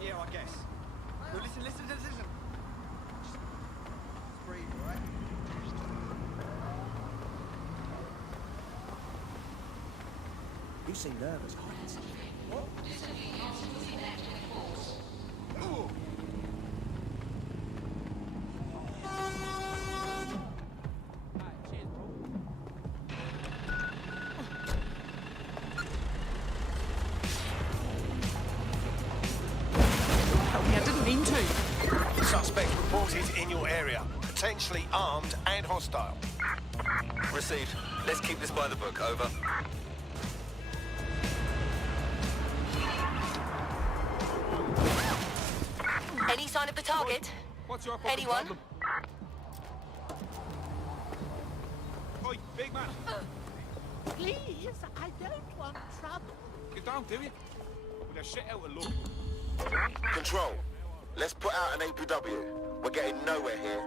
Yeah, I guess. No, listen. Breathe, all right? You seem nervous, Hines. What? Ooh. I didn't mean to. Suspect reported in your area. Potentially armed and hostile. Received. Let's keep this by the book. Over. Any sign of the target? What's your fucking Anyone? problem? Oi, big man. Please, I don't want trouble. You don't, do you? With a shit out of luck. Control. Let's put out an APW. We're getting nowhere here.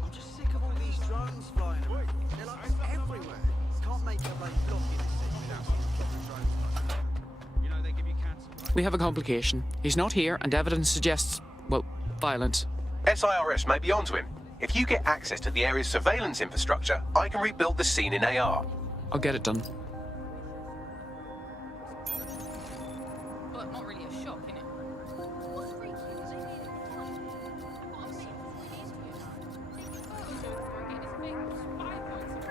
I'm just sick of all these drones flying around. They're like everywhere. Can't make a bloody block in this city without some fucking drones. You know they give you cancer, right? We have a complication. He's not here, and evidence suggests, well, violence. SIRS may be onto him. If you get access to the area's surveillance infrastructure, I can rebuild the scene in AR. I'll get it done. But not really a shock, innit? What's freaky is they need it twice. What I'm saying is we need to use taking photos so we can get his fake spy points.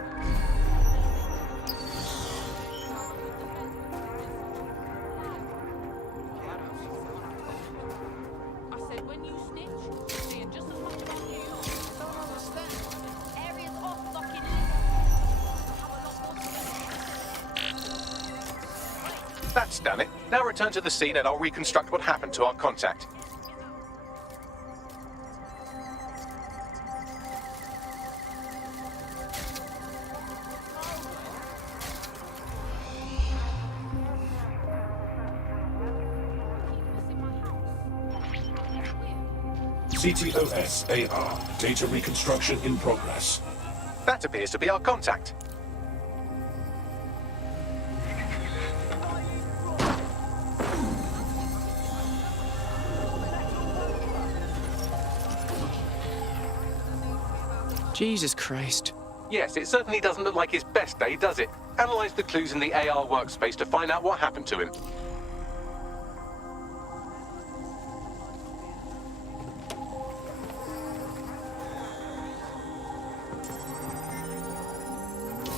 I said when you snitch, you're seeing just as much about you. Don't understand. Areas off fucking have a lot more to do. That's done it. Now return to the scene and I'll reconstruct what happened to our contact. CTOS AR. Data reconstruction in progress. That appears to be our contact. Jesus Christ. Yes, it certainly doesn't look like his best day, does it? Analyze the clues in the AR workspace to find out what happened to him.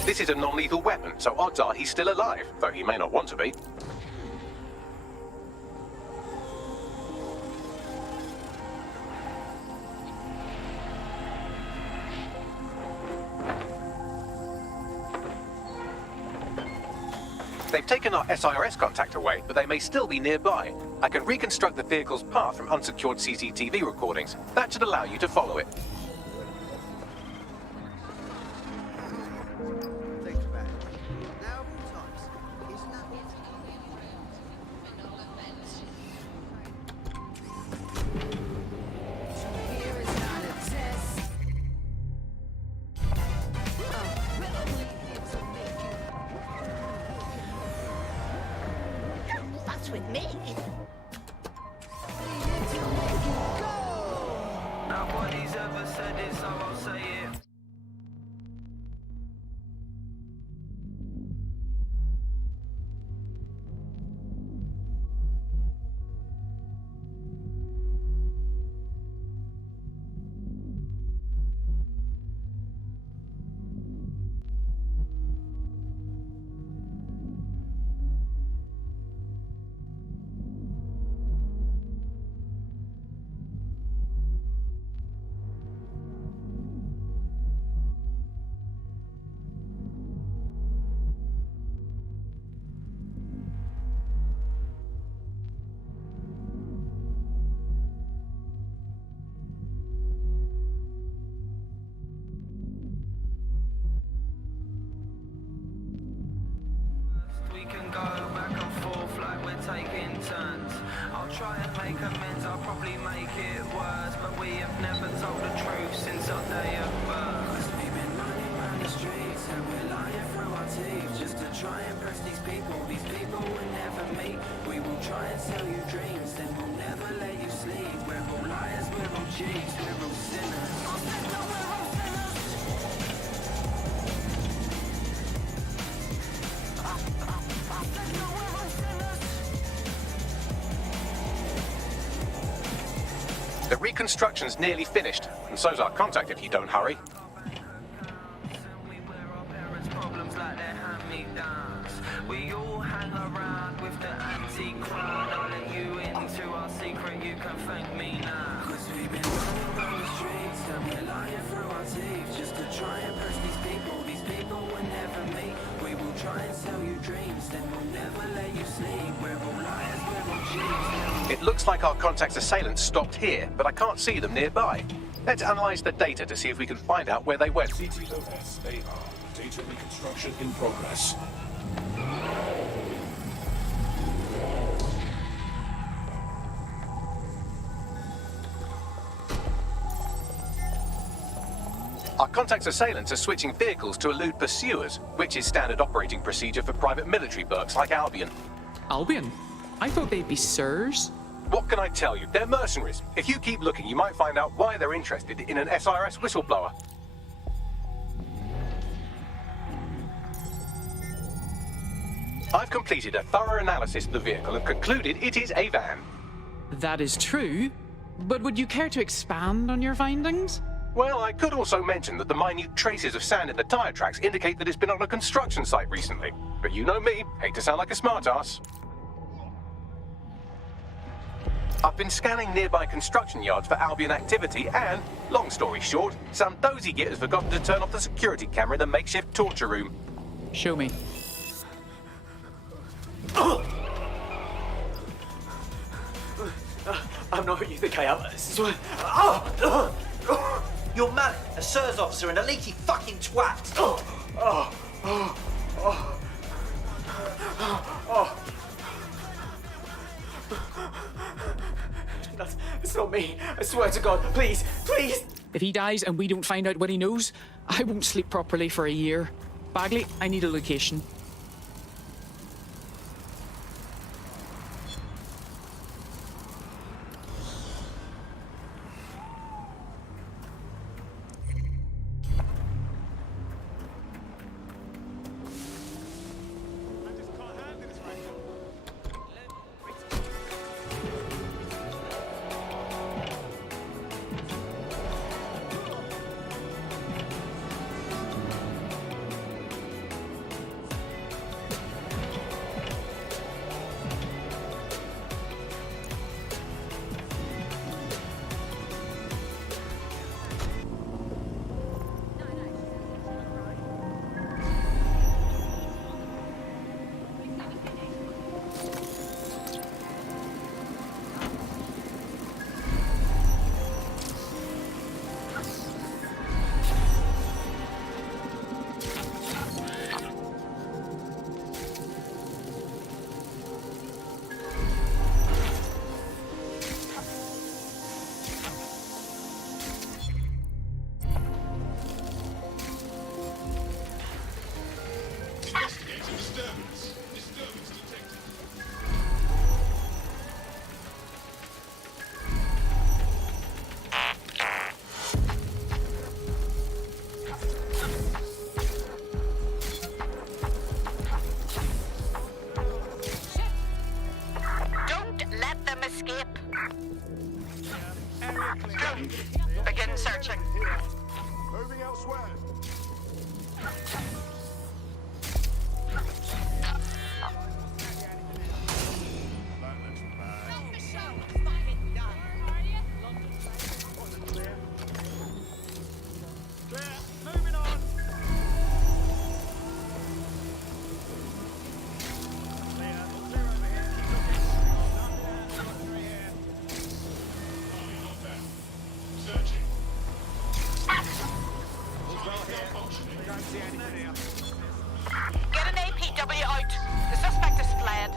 This is a non-lethal weapon, so odds are he's still alive, though he may not want to be. They've taken our SIRS contact away, but they may still be nearby. I can reconstruct the vehicle's path from unsecured CCTV recordings. That should allow you to follow it. Think about it. Now of all times, isn't that what? Here is not a test. That's with me. Nobody's ever turns. I'll try and make amends, I'll probably make it worse, but we have never told the truth since our day of birth. 'Cause we've been running around the streets and we're lying through our teeth just to try and impress these people will never meet. We will try and sell you dreams, then we'll never let you sleep. We're all liars, we're all cheats, we're all sinners. The reconstruction's nearly finished, and so's our contact if you don't hurry. Problems like their hand-me-downs. We all hang around with the antique crowd. I'll let you into our secret, you can thank me now. 'Cause we've been running around the streets and we're lying through our teeth just to try and impress these people will never meet. We will try and sell you dreams, then we'll never let you sleep. We're all liars, we're all cheats. It looks like our contact's assailants stopped here, but I can't see them nearby. Let's analyze the data to see if we can find out where they went. CTOS-AR. Data reconstruction in progress. Our contact's assailants are switching vehicles to elude pursuers, which is standard operating procedure for private military burks like Albion. Albion? I thought they'd be sirs. What can I tell you? They're mercenaries. If you keep looking, you might find out why they're interested in an SRS whistleblower. I've completed a thorough analysis of the vehicle and concluded it is a van. That is true, but would you care to expand on your findings? Well, I could also mention that the minute traces of sand in the tire tracks indicate that it's been on a construction site recently. But you know me, hate to sound like a smartass. I've been scanning nearby construction yards for Albion activity and, long story short, some dozy git has forgotten to turn off the security camera in the makeshift torture room. Show me. I'm not who you think I am. I swear. You're mad. A SIRS officer and a leaky fucking twat. That's not me. I swear to God. Please, please. If he dies and we don't find out what he knows, I won't sleep properly for a year. Bagley, I need a location. Begin searching. Moving elsewhere. Get an APW out. The suspect is fled.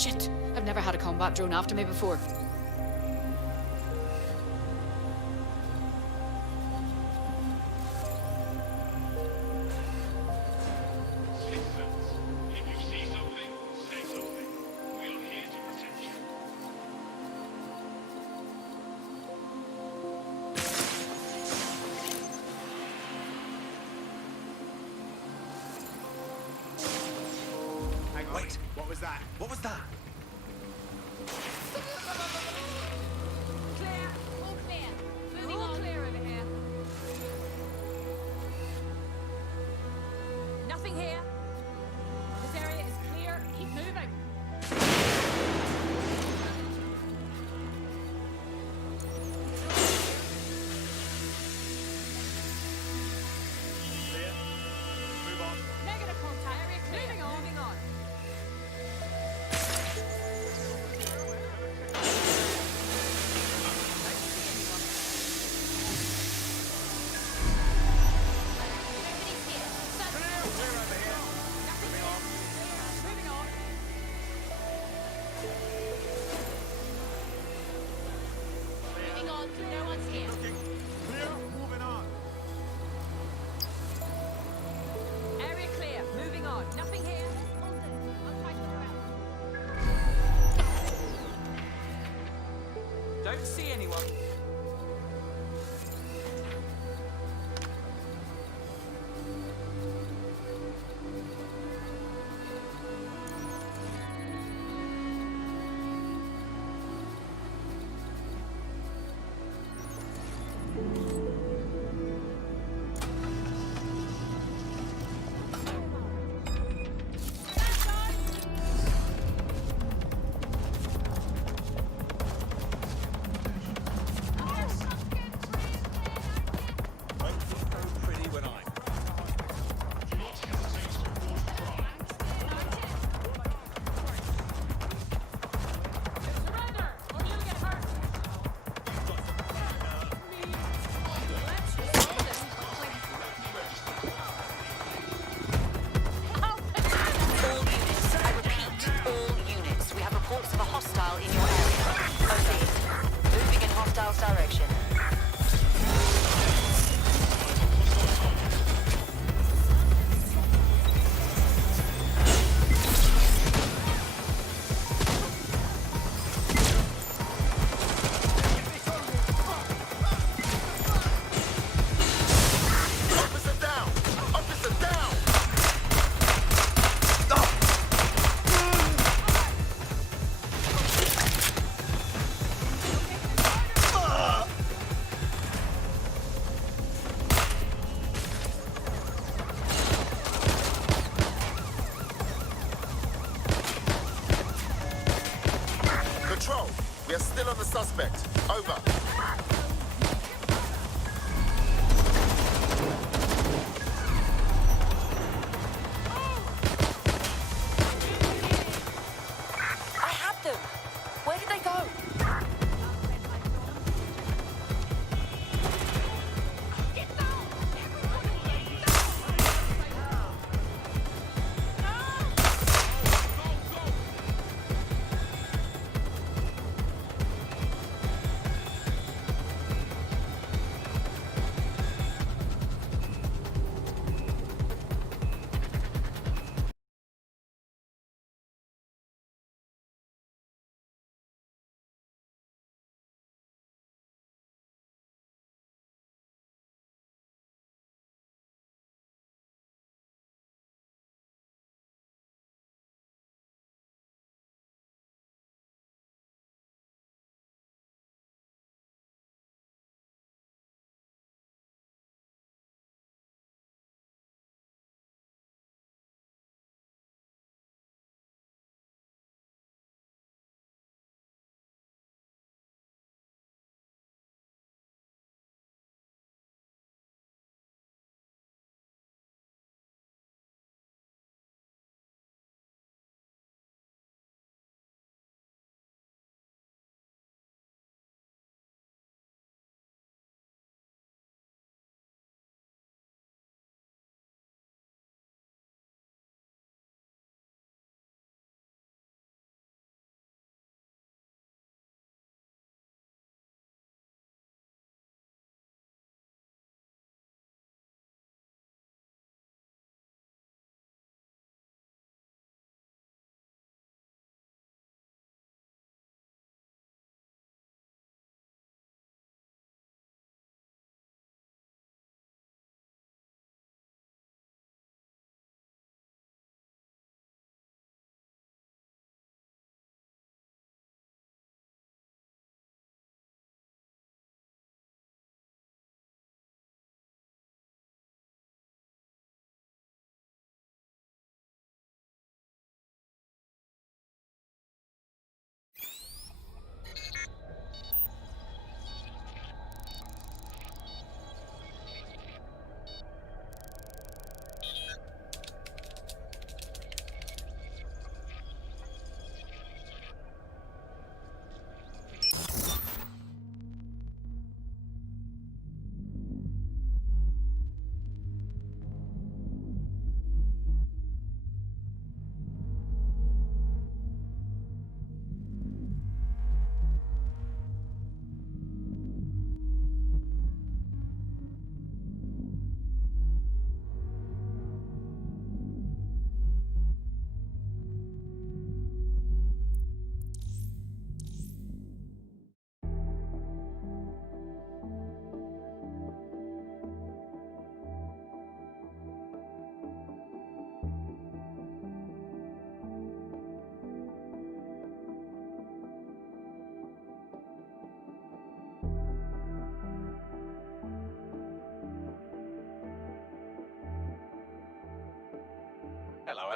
Shit. I've never had a combat drone after me before. Hang on. Wait, what was that? What was that? Clear. All clear. Moving all clear over here. Nothing here. This area is clear. Keep moving. Clear. Move on. Negative contact. Area clear. Moving on. Moving on. Moving on, no one's here. Clear. Moving on. Area clear. Moving on. Nothing here. I'm fighting around. Don't see anyone. Surrender, or you'll get hurt. All units, I repeat, all units. We have reports of a hostile in your area. Proceed. Moving in hostile's direction. Officer down! Officer down! Control, we are still on the suspect. Over. I have them. Where did they go?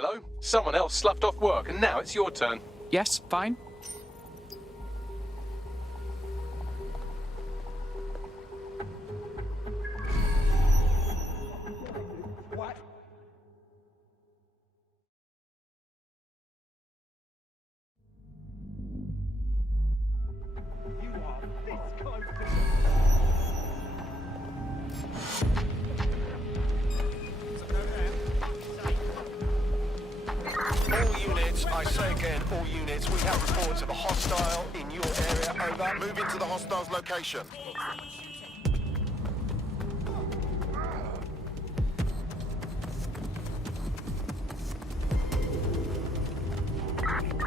Hello? Someone else sloughed off work and now it's your turn. Yes, fine. All units, I say again, all units, we have reports of a hostile in your area. Over. Move into the hostile's location.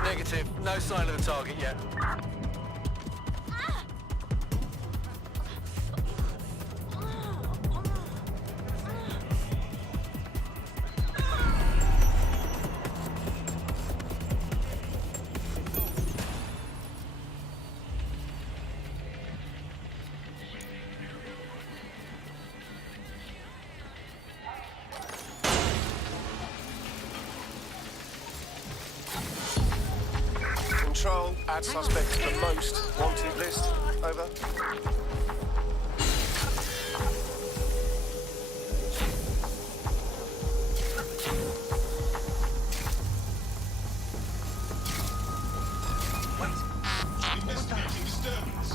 Negative. No sign of the target yet. Control, add suspect to the most wanted list. Over. Investigating disturbance.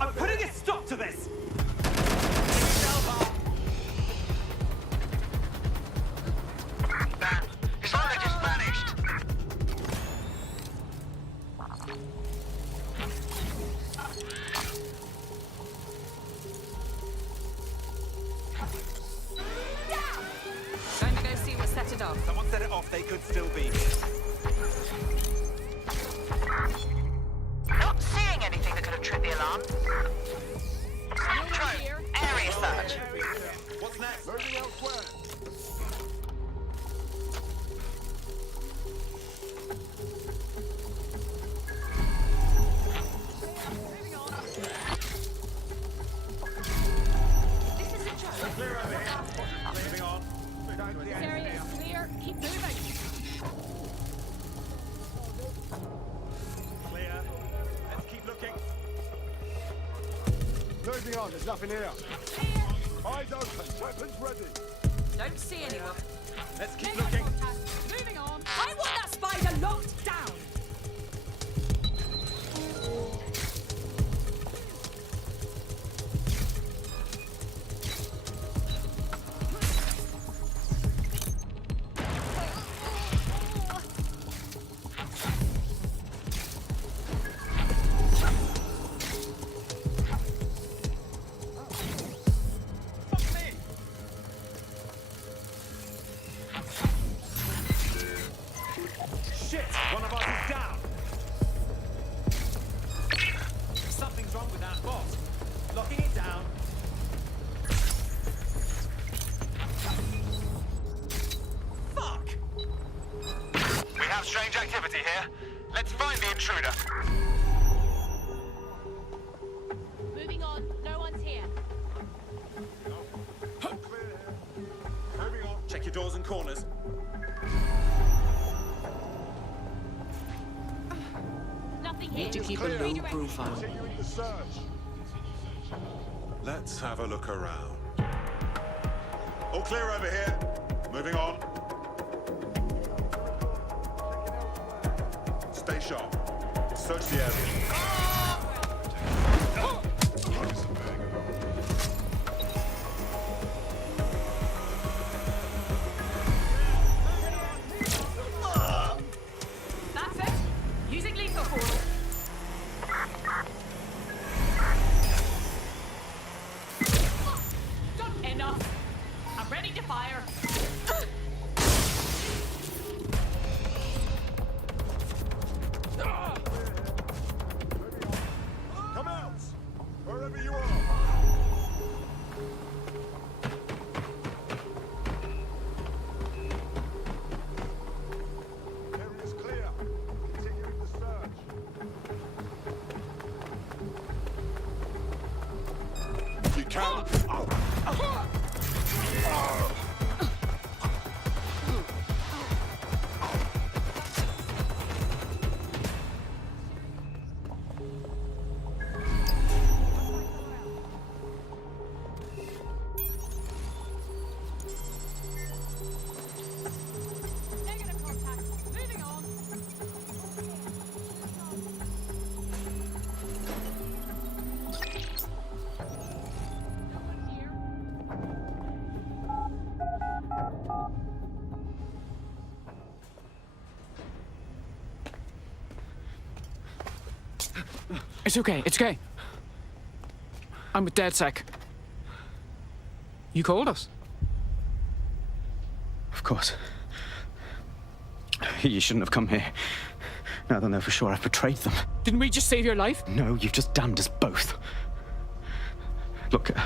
I'm putting a stop to this! His owner just vanished. Going to go see what set it off. Someone set it off, they could still be here. Not seeing anything that could have tripped the alarm. Here. Area search. What's next? Moving elsewhere. This is a joke. Clear over here. Moving on. This area is clear. Keep moving. Clear. Let's keep looking. Moving on, there's nothing here. Eyes open, weapons ready. Don't see anyone. Let's keep Make eye looking. contact. Moving on. I want that spider locked down. Shit! One of us is down! Something's wrong with that boss. Locking it down. Fuck! We have strange activity here. Let's find the intruder. Moving on. No one's here. Moving on. Check your doors and corners. Nothing here. Need to keep a low profile. Continuing the search. Let's have a look around. All clear over here. Moving on. Stay sharp. Search the area. That's it. Using lethal force. Done enough. I'm ready to fire. can. Negative contact. Moving on. No one here. It's okay, it's okay. I'm with DedSec. You called us? Of course. You shouldn't have come here. Now they'll know for sure I've betrayed them. Didn't we just save your life? No, you've just damned us both. Look,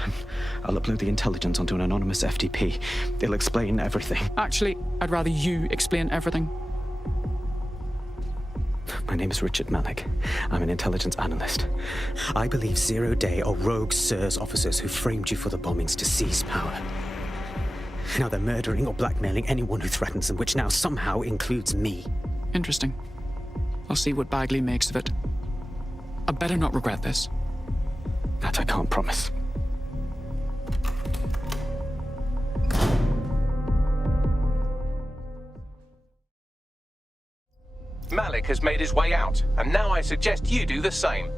I'll upload the intelligence onto an anonymous FTP. It'll explain everything. Actually, I'd rather you explain everything. My name is Richard Malik. I'm an intelligence analyst. I believe Zero Day are rogue SIRS officers who framed you for the bombings to seize power. Now they're murdering or blackmailing anyone who threatens them, which now somehow includes me. Interesting. I'll see what Bagley makes of it. I better not regret this. That I can't promise. Malik has made his way out, and now I suggest you do the same.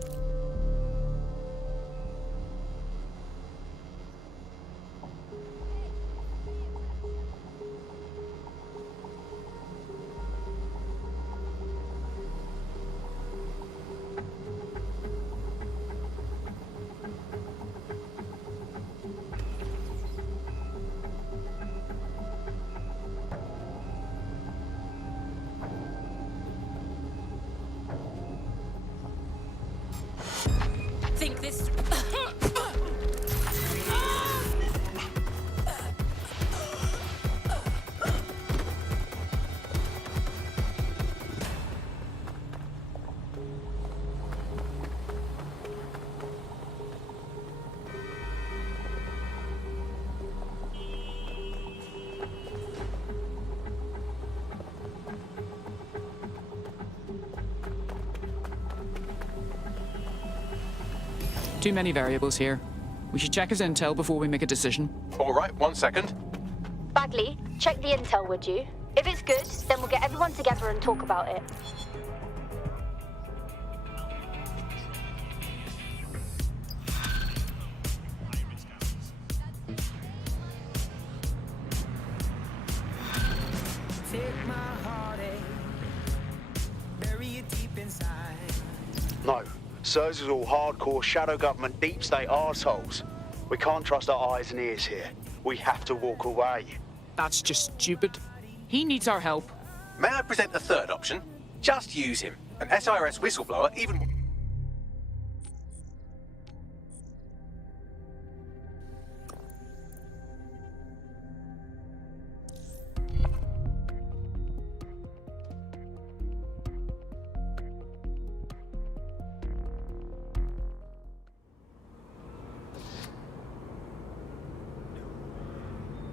Think this. Too many variables here. We should check his intel before we make a decision. All right, 1 second. Bagley, check the intel, would you? If it's good, then we'll get everyone together and talk about it. Take my heartache, bury it deep inside. No. SIRS is all hardcore shadow government deep state arseholes. We can't trust our eyes and ears here. We have to walk away. That's just stupid. He needs our help. May I present a third option? Just use him. An SIRS whistleblower even...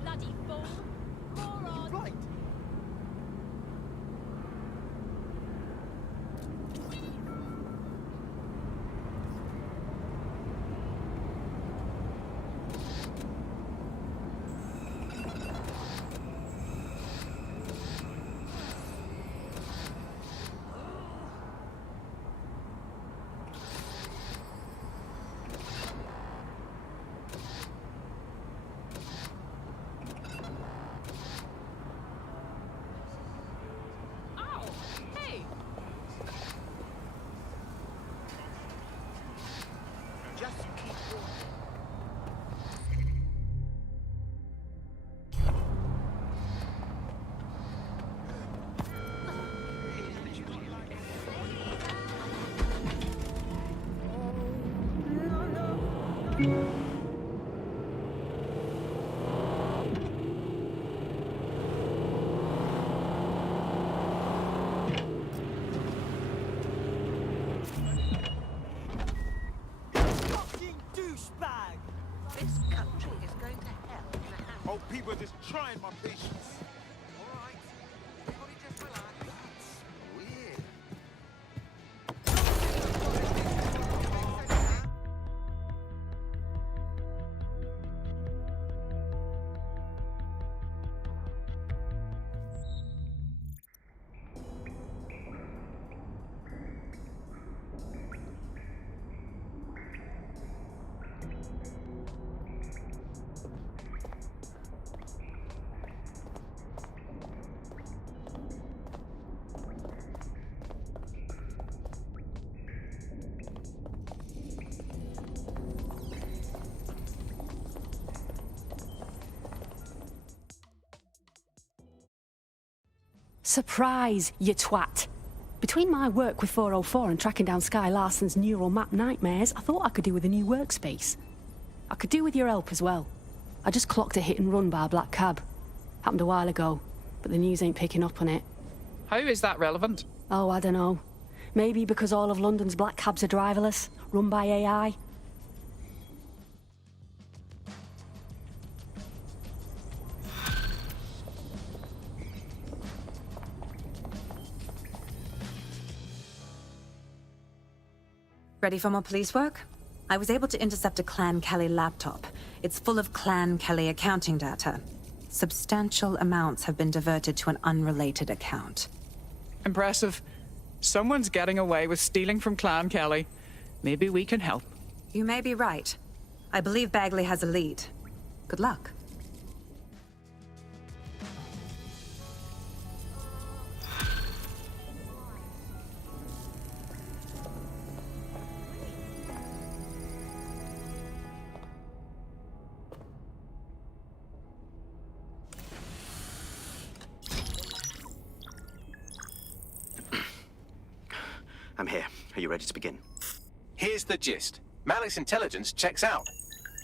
Bloody fool. Moron. Right. Ow. Hey. Just keep walking. Fucking douchebag! This Surprise, you twat. Between my work with 404 and tracking down Sky Larson's neural map nightmares, I thought I could do with a new workspace. I could do with your help as well. I just clocked a hit and run by a black cab. Happened a while ago, but the news ain't picking up on it. How is that relevant? Oh, I don't know. Maybe because all of London's black cabs are driverless, run by AI. Ready for more police work? I was able to intercept a Clan Kelly laptop. It's full of Clan Kelly accounting data. Substantial amounts have been diverted to an unrelated account. Impressive. Someone's getting away with stealing from Clan Kelly. Maybe we can help. You may be right. I believe Bagley has a lead. Good luck. I'm here. Are you ready to begin? Here's the gist. Malik's intelligence checks out.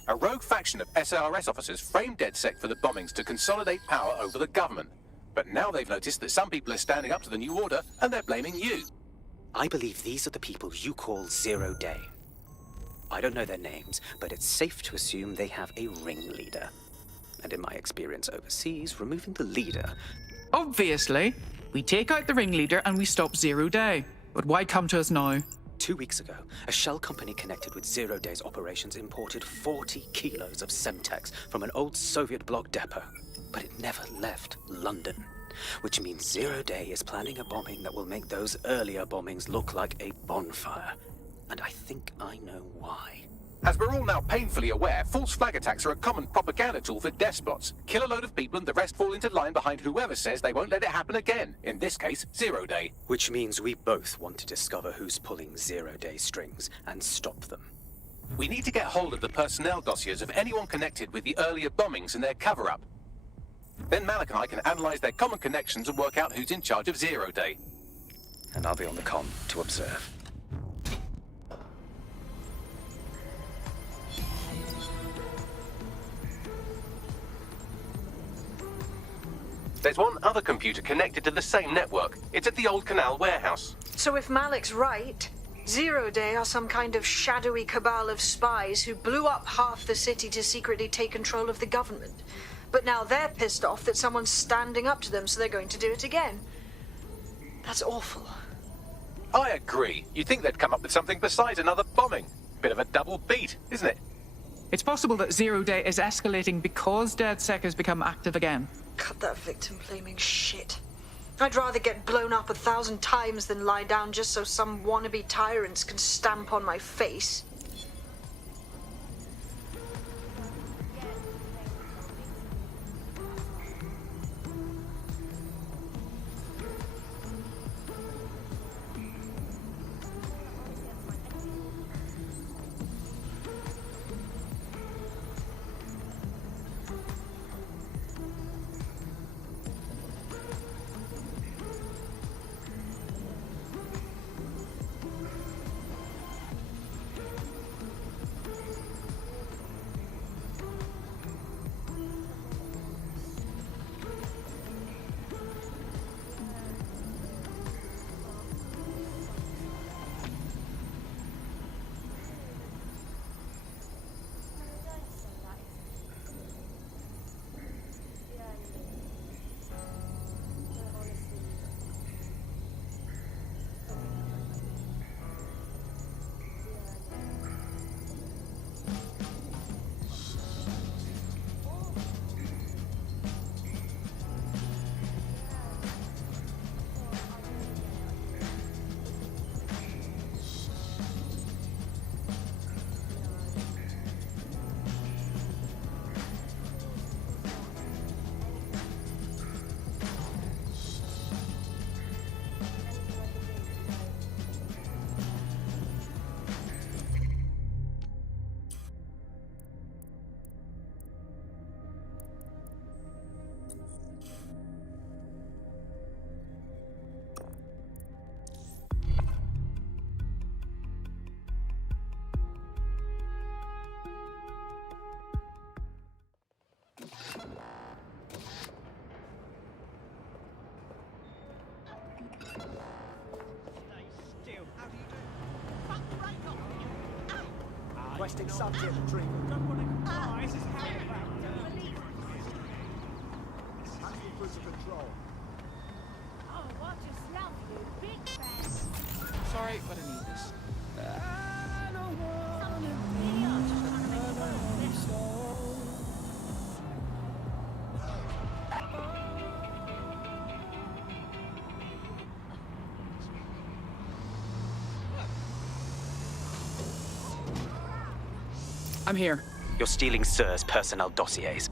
A rogue faction of SARS officers framed DedSec for the bombings to consolidate power over the government. But now they've noticed that some people are standing up to the new order, and they're blaming you. I believe these are the people you call Zero Day. I don't know their names, but it's safe to assume they have a ringleader. And in my experience overseas, removing the leader... Obviously. We take out the ringleader and we stop Zero Day. But why come to us now? 2 weeks ago, a shell company connected with Zero Day's operations imported 40 kilos of Semtex from an old Soviet bloc depot. But it never left London. Which means Zero Day is planning a bombing that will make those earlier bombings look like a bonfire. And I think I know why. As we're all now painfully aware, false flag attacks are a common propaganda tool for despots. Kill a load of people and the rest fall into line behind whoever says they won't let it happen again. In this case, Zero Day. Which means we both want to discover who's pulling Zero Day strings and stop them. We need to get hold of the personnel dossiers of anyone connected with the earlier bombings and their cover-up. Then Malik and I can analyze their common connections and work out who's in charge of Zero Day. And I'll be on the comm to observe. There's one other computer connected to the same network. It's at the old canal warehouse. So if Malik's right, Zero Day are some kind of shadowy cabal of spies who blew up half the city to secretly take control of the government. But now they're pissed off that someone's standing up to them, so they're going to do it again. That's awful. I agree. You'd think they'd come up with something besides another bombing. Bit of a double beat, isn't it? It's possible that Zero Day is escalating because DedSec has become active again. Cut that victim-blaming shit. I'd rather get blown up 1,000 times than lie down just so some wannabe tyrants can stamp on my face. Requesting subject retrieval. Don't want to comply. This is how Country cruiser control. Oh, I just love you, big fan. Sorry, but I need this. I'm here. You're stealing SIR's personnel dossiers.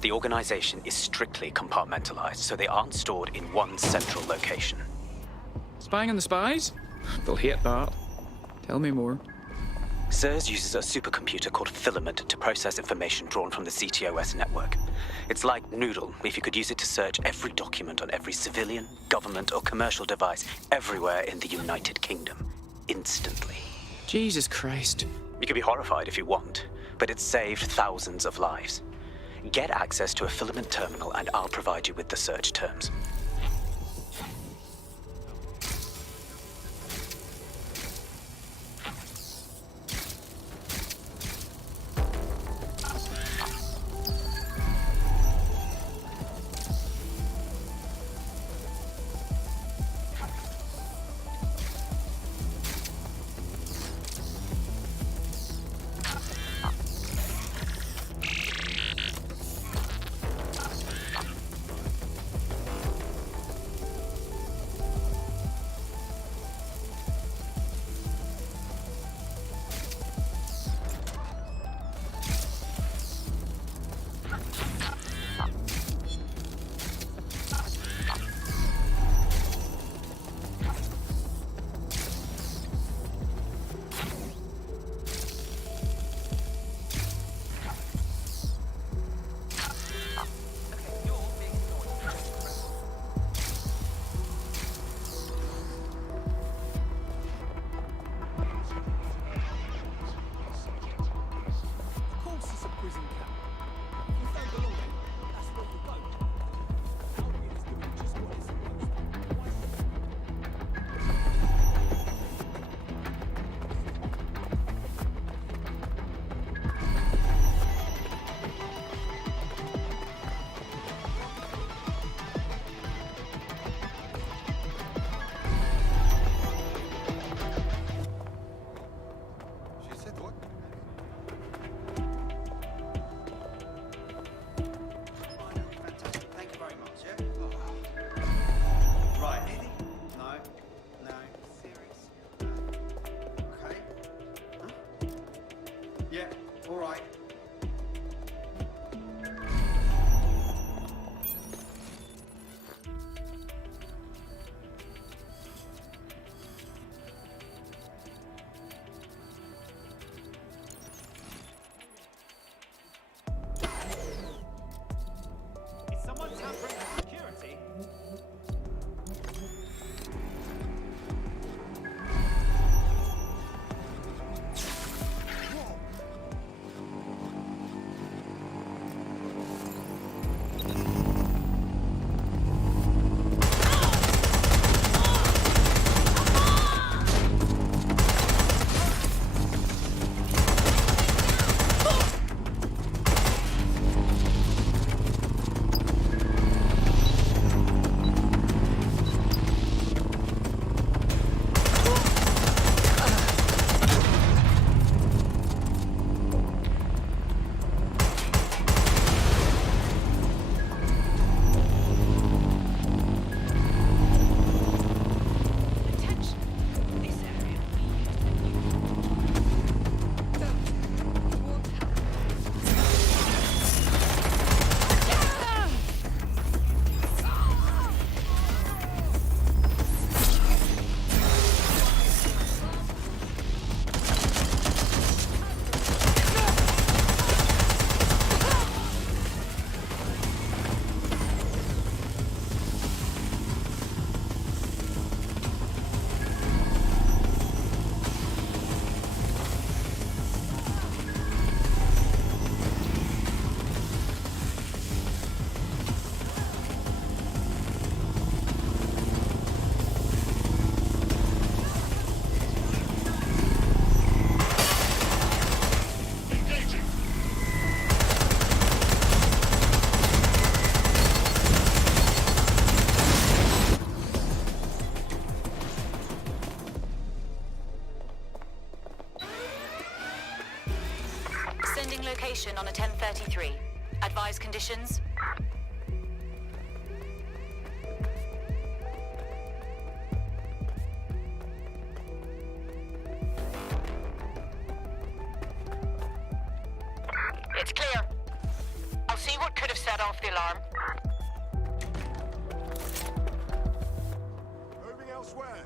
The organization is strictly compartmentalized, so they aren't stored in one central location. Spying on the spies? They'll hate that. Tell me more. SIRS uses a supercomputer called Filament to process information drawn from the CTOS network. It's like Noodle, if you could use it to search every document on every civilian, government, or commercial device everywhere in the United Kingdom, instantly. Jesus Christ. You can be horrified if you want, but it's saved thousands of lives. Get access to a Filament terminal and I'll provide you with the search terms. Sending location on a 1033. Advise conditions. It's clear. I'll see what could have set off the alarm. Moving elsewhere.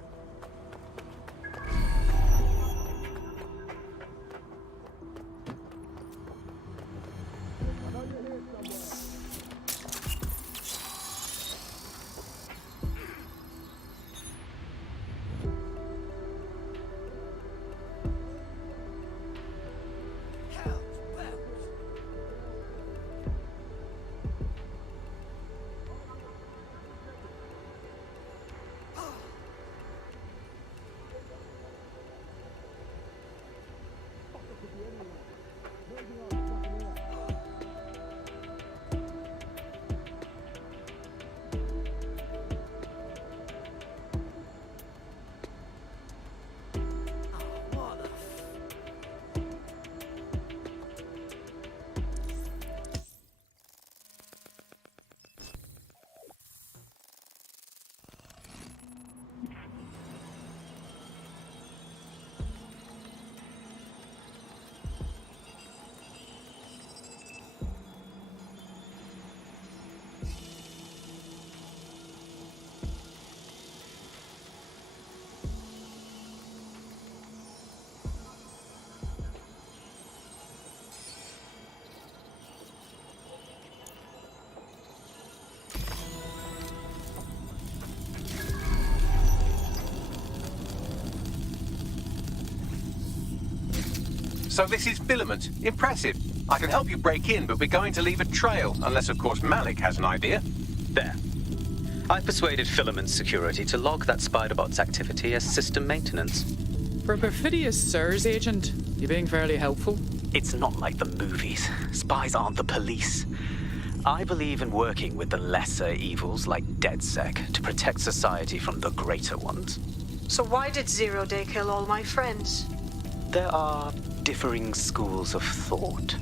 So this is Filament. Impressive. I can help you break in, but we're going to leave a trail, unless of course Malik has an idea. There. I've persuaded Filament Security to log that Spiderbot's activity as system maintenance. For a perfidious SIRS agent, you're being fairly helpful. It's not like the movies. Spies aren't the police. I believe in working with the lesser evils like DedSec to protect society from the greater ones. So why did Zero Day kill all my friends? There are differing schools of thought.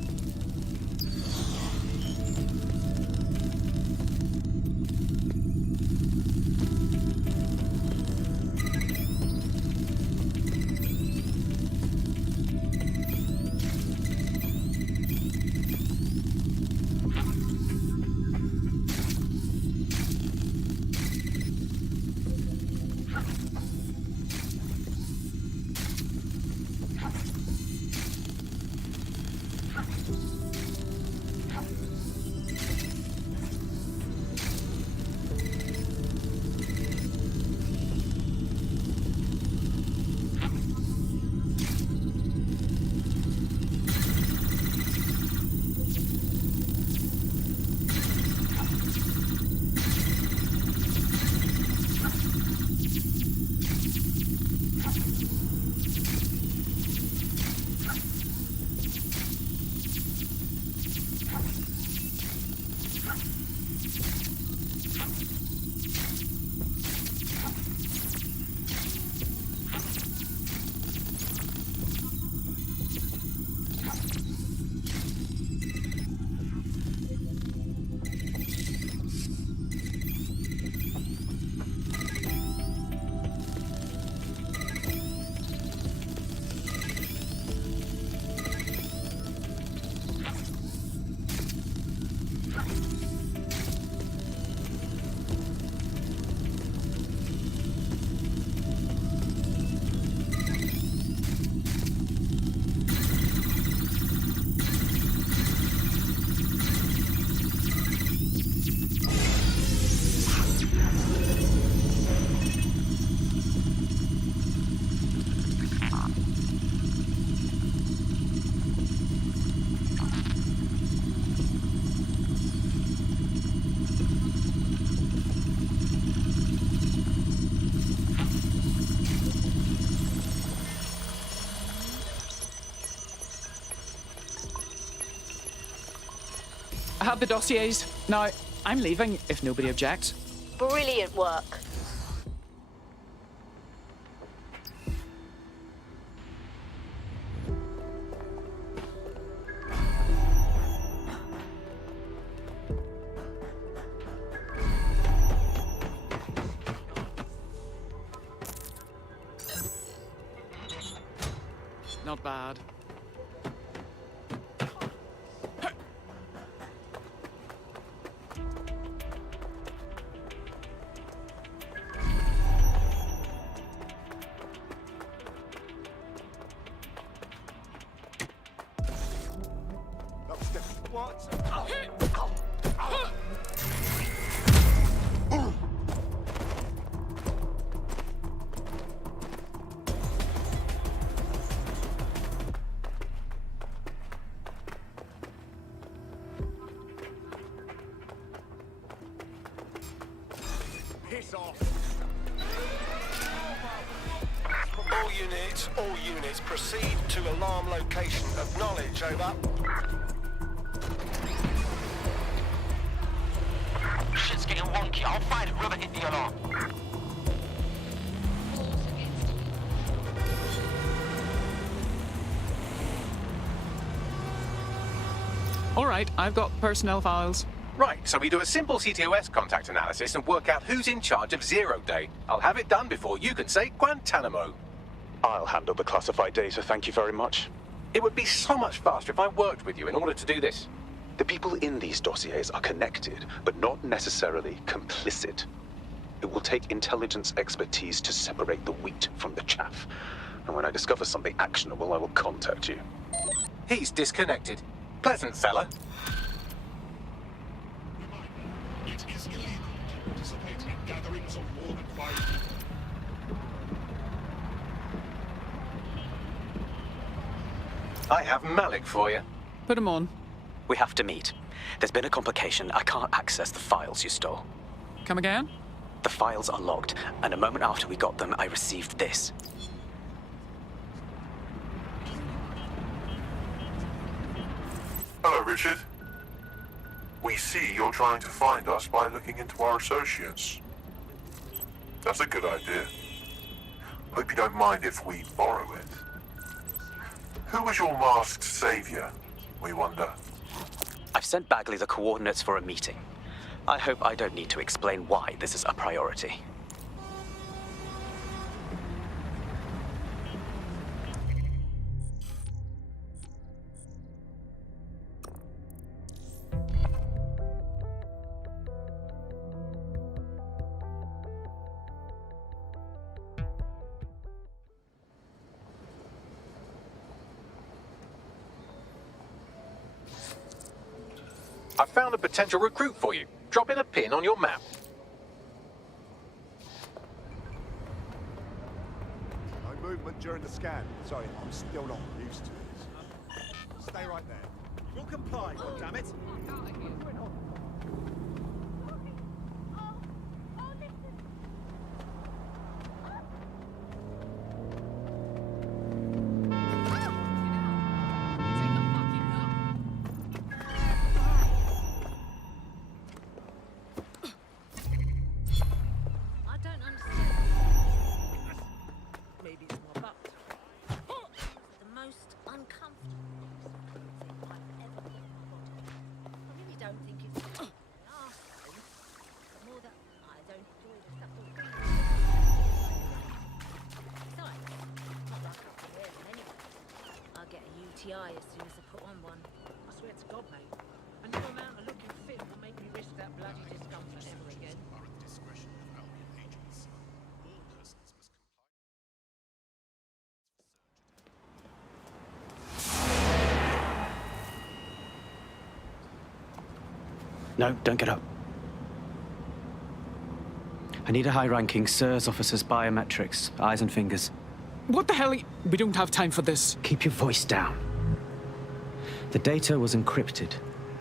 I have the dossiers. Now, I'm leaving if nobody objects. Brilliant work. Not bad. Piss off. All units, proceed to alarm location. Acknowledge, over. Shit's getting wonky. I'll find whoever hit the alarm. All right, I've got personnel files. Right, so we do a simple CTOS contact analysis and work out who's in charge of Zero Day. I'll have it done before you can say Guantanamo. I'll handle the classified data, thank you very much. It would be so much faster if I worked with you in order to do this. The people in these dossiers are connected, but not necessarily complicit. It will take intelligence expertise to separate the wheat from the chaff. And when I discover something actionable, I will contact you. He's disconnected. Pleasant fella. It is illegal to participate in gatherings of more than 5 people. I have Malik for you. Put him on. We have to meet. There's been a complication. I can't access the files you stole. Come again? The files are logged, and a moment after we got them, I received this. Hello, Richard. We see you're trying to find us by looking into our associates. That's a good idea. Hope you don't mind if we borrow it. Who was your masked savior, we wonder? I've sent Bagley the coordinates for a meeting. I hope I don't need to explain why this is a priority. I found a potential recruit for you. Drop in a pin on your map. No movement during the scan. Sorry, I'm still not used to this. Stay right there. We'll comply, goddammit. I don't understand. Maybe it's my butt. The most uncomfortable thing I've ever put in my body. I really don't think it's nasty. The more that I don't enjoy the stuff all the time. Besides, it's not like I can wear them anyway. I'll get a UTI as soon as I put on one. I swear to God, mate. A new amount of looking fit will make me risk that bloody discomfort ever again. No, don't get up. I need a high-ranking SIRS officer's biometrics, eyes and fingers. What the hell? We don't have time for this. Keep your voice down. The data was encrypted.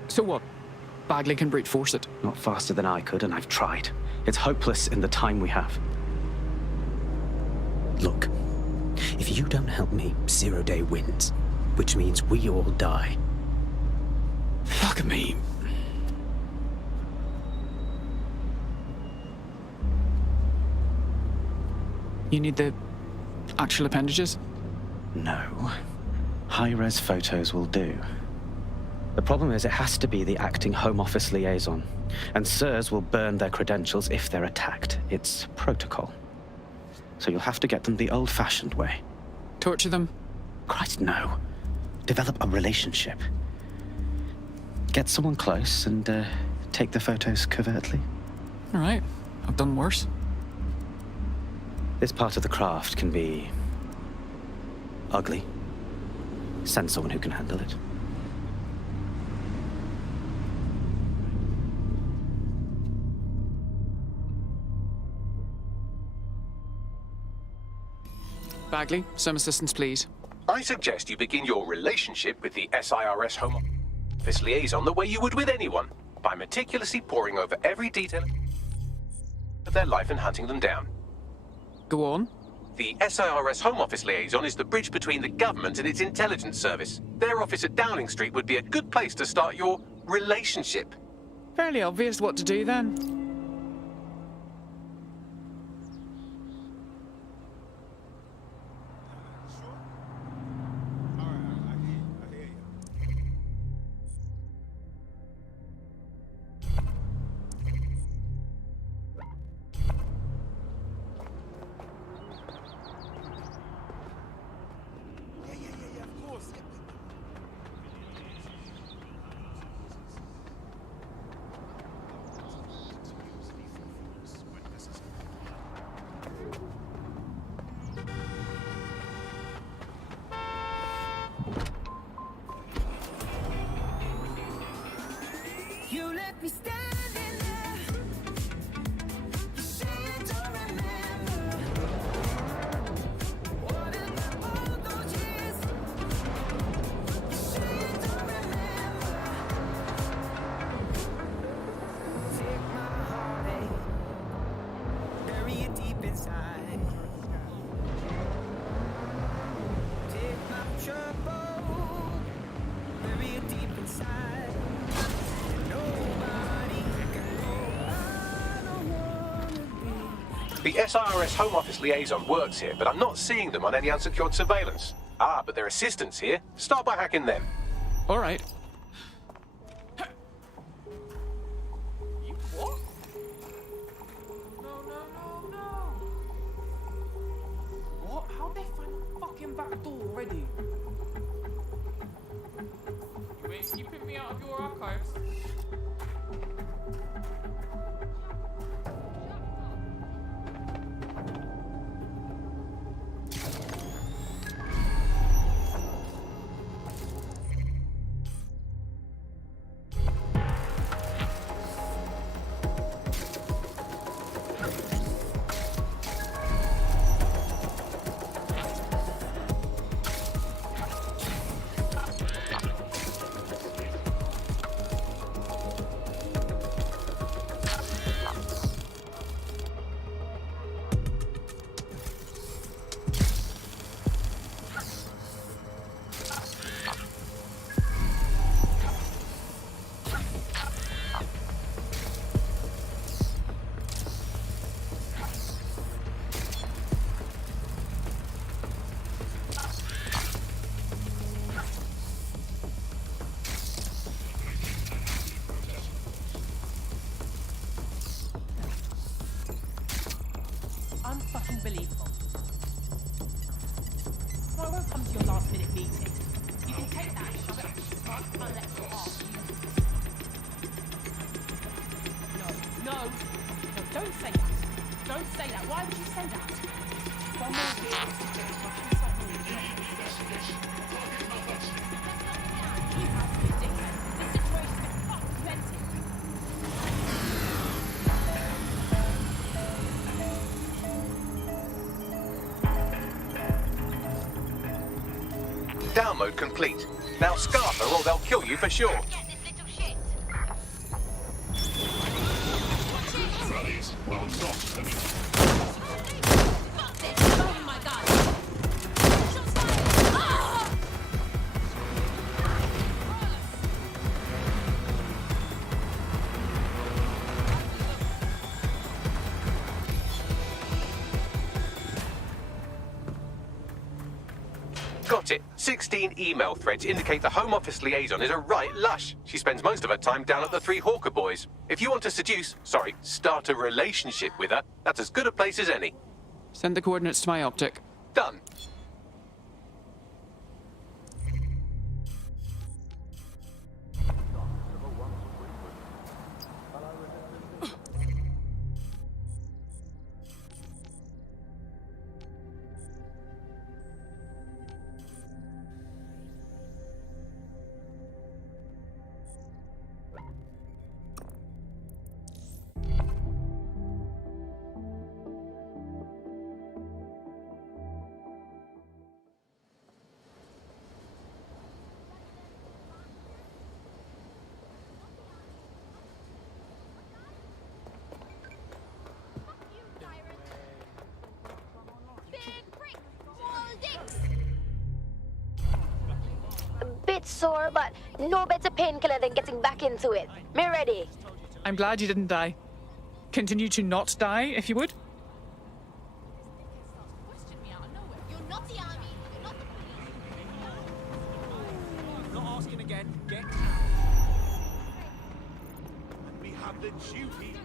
So what? Bagley can brute force it. Not faster than I could, and I've tried. It's hopeless in the time we have. Look, if you don't help me, Zero Day wins. Which means we all die. Fuck me. You need the actual appendages? No. High-res photos will do. The problem is it has to be the acting Home Office liaison, and SIRS will burn their credentials if they're attacked. It's protocol. So you'll have to get them the old-fashioned way. Torture them? Christ, no. Develop a relationship. Get someone close and take the photos covertly. All right. I've done worse. This part of the craft can be ugly. Send someone who can handle it. Bagley, some assistance, please. I suggest you begin your relationship with the SIRS Home Office liaison the way you would with anyone, by meticulously poring over every detail of their life and hunting them down. Go on. The SIRS Home Office liaison is the bridge between the government and its intelligence service. Their office at Downing Street would be a good place to start your relationship. Fairly obvious what to do then. You let me standing there. You say you don't remember. What about all those years? You say you don't remember. Take my heartache, bury it deep inside. Take my trouble, bury it deep inside. The SIRS Home Office liaison works here, but I'm not seeing them on any unsecured surveillance. Ah, but their assistants here. Start by hacking them. All right. You what? No. What? How'd they find the fucking back door already? You ain't keeping me out of your archives. Unbelievable. No, I won't come to your last minute meeting. You can take that and shove it up your butt unless you're off. No, don't say that. Don't say that. Why would you say that? One more week, Mr. Jones, I'll shoot something in your You have to be dickhead. This situation is fucking plenty. Download complete. Now scarf her or they'll kill you for sure. Got it. 16 email threads indicate the Home Office liaison is a right lush. She spends most of her time down at the Three Hawker Boys. If you want to start a relationship with her, that's as good a place as any. Send the coordinates to my optic. Done. sore, but no better painkiller than getting back into it. Me ready. I'm glad you didn't die. Continue to not die, if you would. You're not the army. You're not the police. Not asking again. Get out. And we have the duty.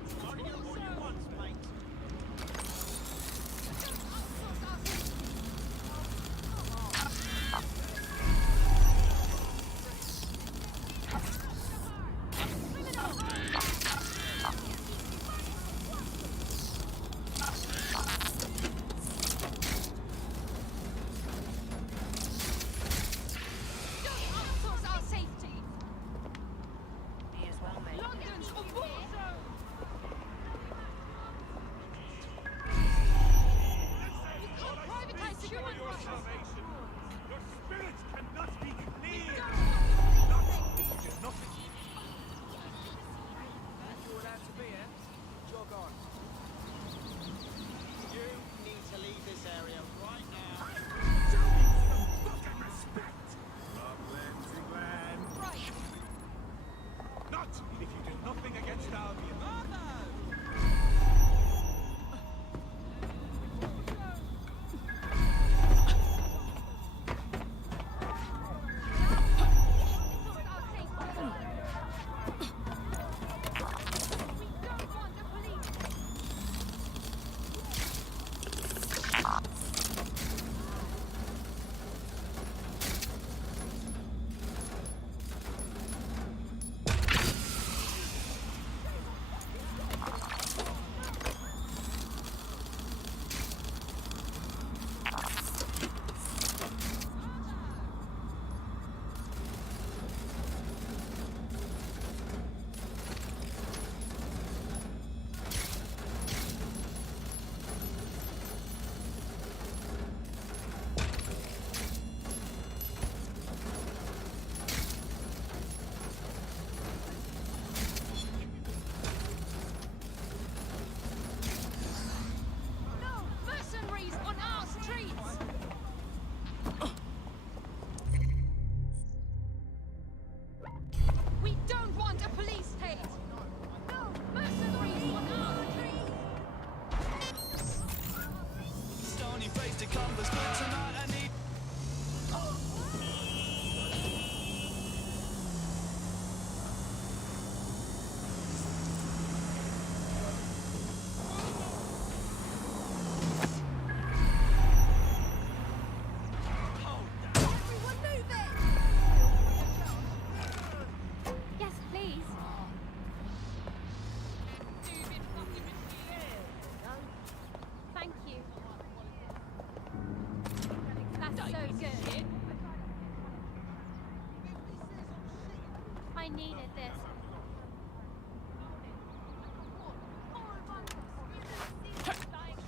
I needed this.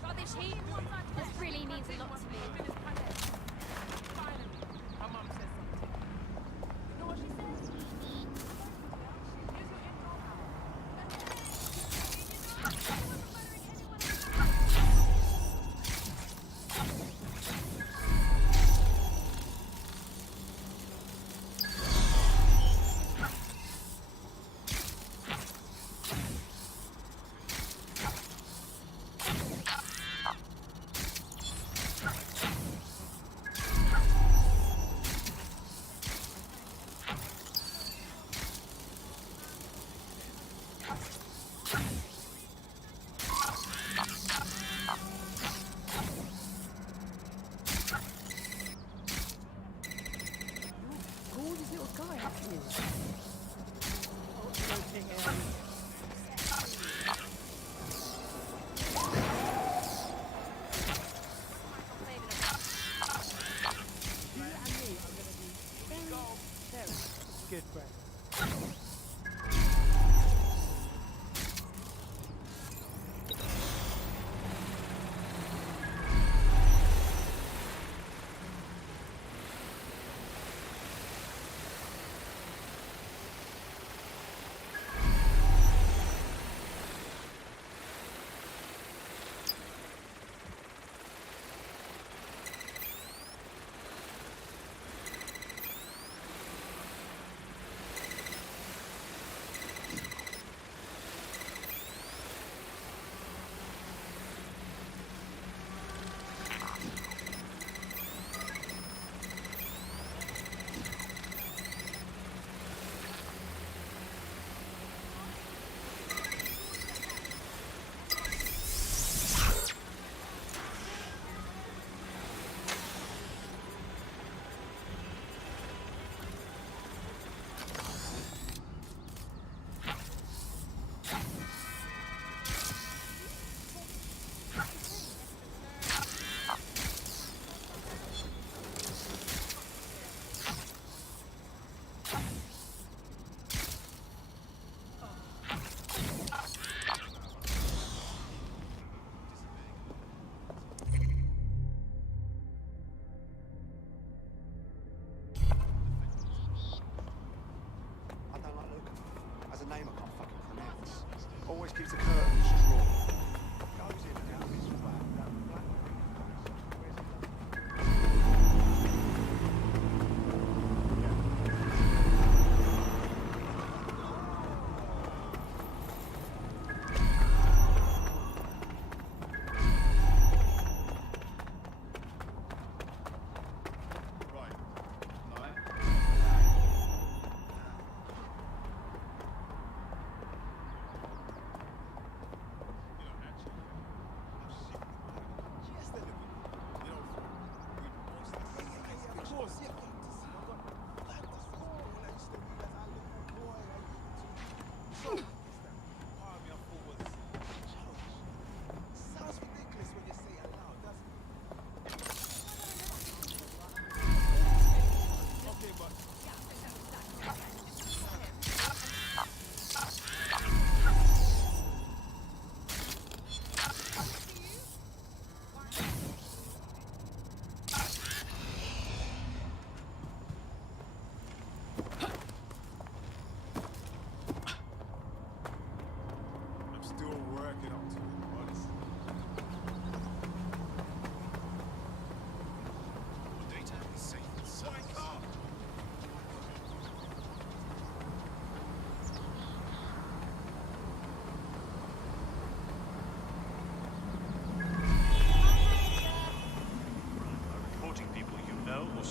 Got this heat? This really means a lot to me.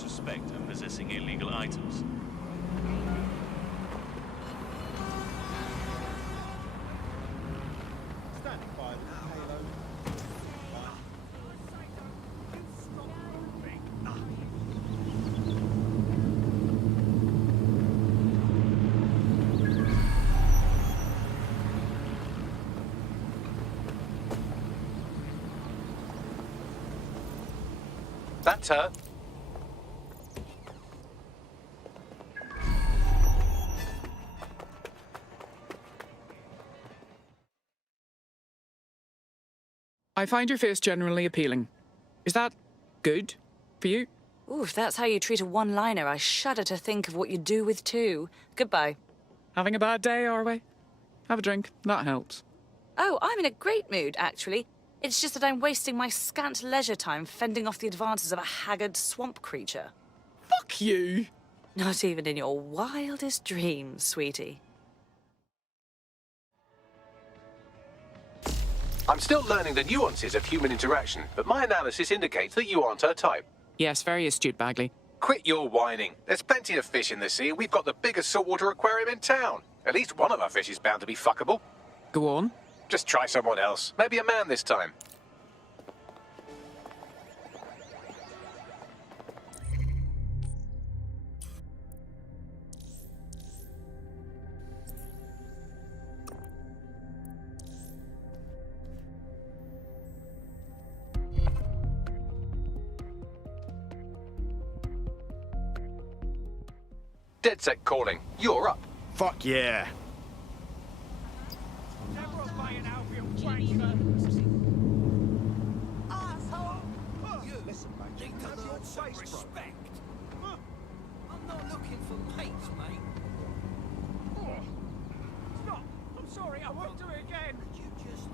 suspect of possessing illegal items. Standing by the payload. That's her. I find your face generally appealing. Is that good for you? Ooh, if that's how you treat a one-liner, I shudder to think of what you do with two. Goodbye. Having a bad day, are we? Have a drink. That helps. Oh, I'm in a great mood, actually. It's just that I'm wasting my scant leisure time fending off the advances of a haggard swamp creature. Fuck you! Not even in your wildest dreams, sweetie. I'm still learning the nuances of human interaction, but my analysis indicates that you aren't her type. Yes, very astute, Bagley. Quit your whining. There's plenty of fish in the sea, and we've got the biggest saltwater aquarium in town. At least one of our fish is bound to be fuckable. Go on. Just try someone else. Maybe a man this time. DedSec calling. You're up. Fuck yeah. Respect. I'm not looking for mates, mate. Stop! I'm sorry, I won't do it again. You just...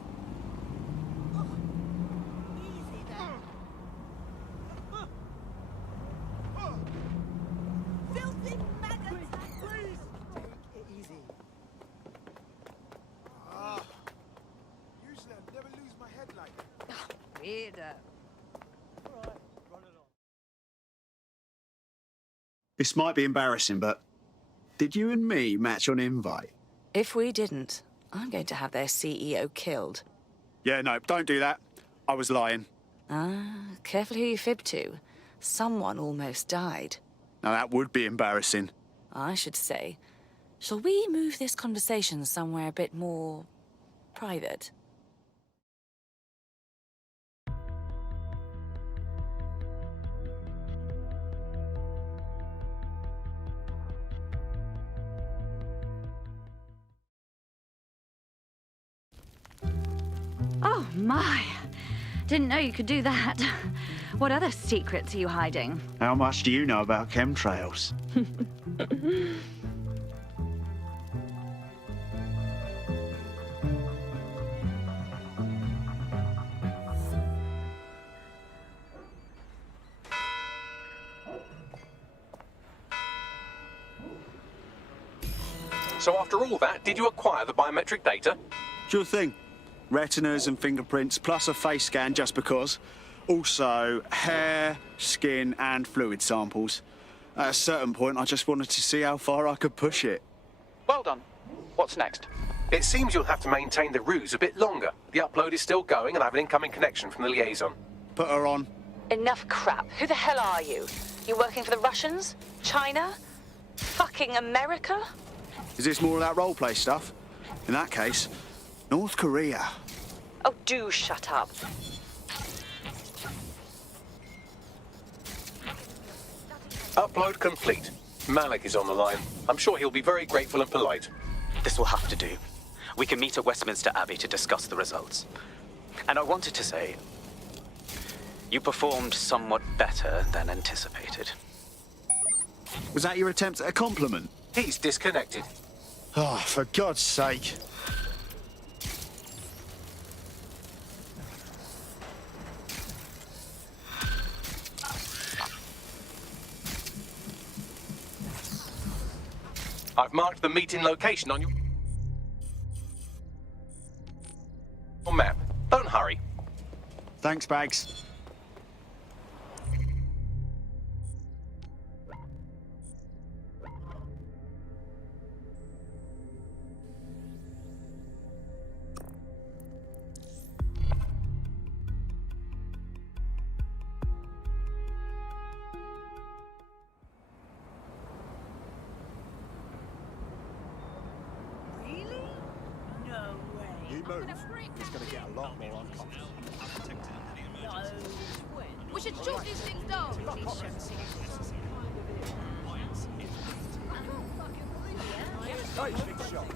Easy there. Filthy maggots! Please! Take it easy. Usually I'd never lose my head like that. Weirdo. This might be embarrassing, but did you and me match on invite? If we didn't, I'm going to have their CEO killed. Yeah, no, don't do that. I was lying. Careful who you fib to. Someone almost died. Now that would be embarrassing. I should say. Shall we move this conversation somewhere a bit more private? Oh, my. Didn't know you could do that. What other secrets are you hiding? How much do you know about chemtrails? So after all that, did you acquire the biometric data? Sure thing. Retinas and fingerprints, plus a face scan just because. Also, hair, skin, and fluid samples. At a certain point, I just wanted to see how far I could push it. Well done. What's next? It seems you'll have to maintain the ruse a bit longer. The upload is still going, and I have an incoming connection from the liaison. Put her on. Enough crap. Who the hell are you? You working for the Russians? China? Fucking America? Is this more of that roleplay stuff? In that case, North Korea. Oh, do shut up. Upload complete. Malik is on the line. I'm sure he'll be very grateful and polite. This will have to do. We can meet at Westminster Abbey to discuss the results. And I wanted to say, you performed somewhat better than anticipated. Was that your attempt at a compliment? He's disconnected. Oh, for God's sake. I've marked the meeting location on your map. Don't hurry. Thanks, Bags. moves, he's going to get a lot more uncomfortable. We should shoot these things down. Hey, big shot.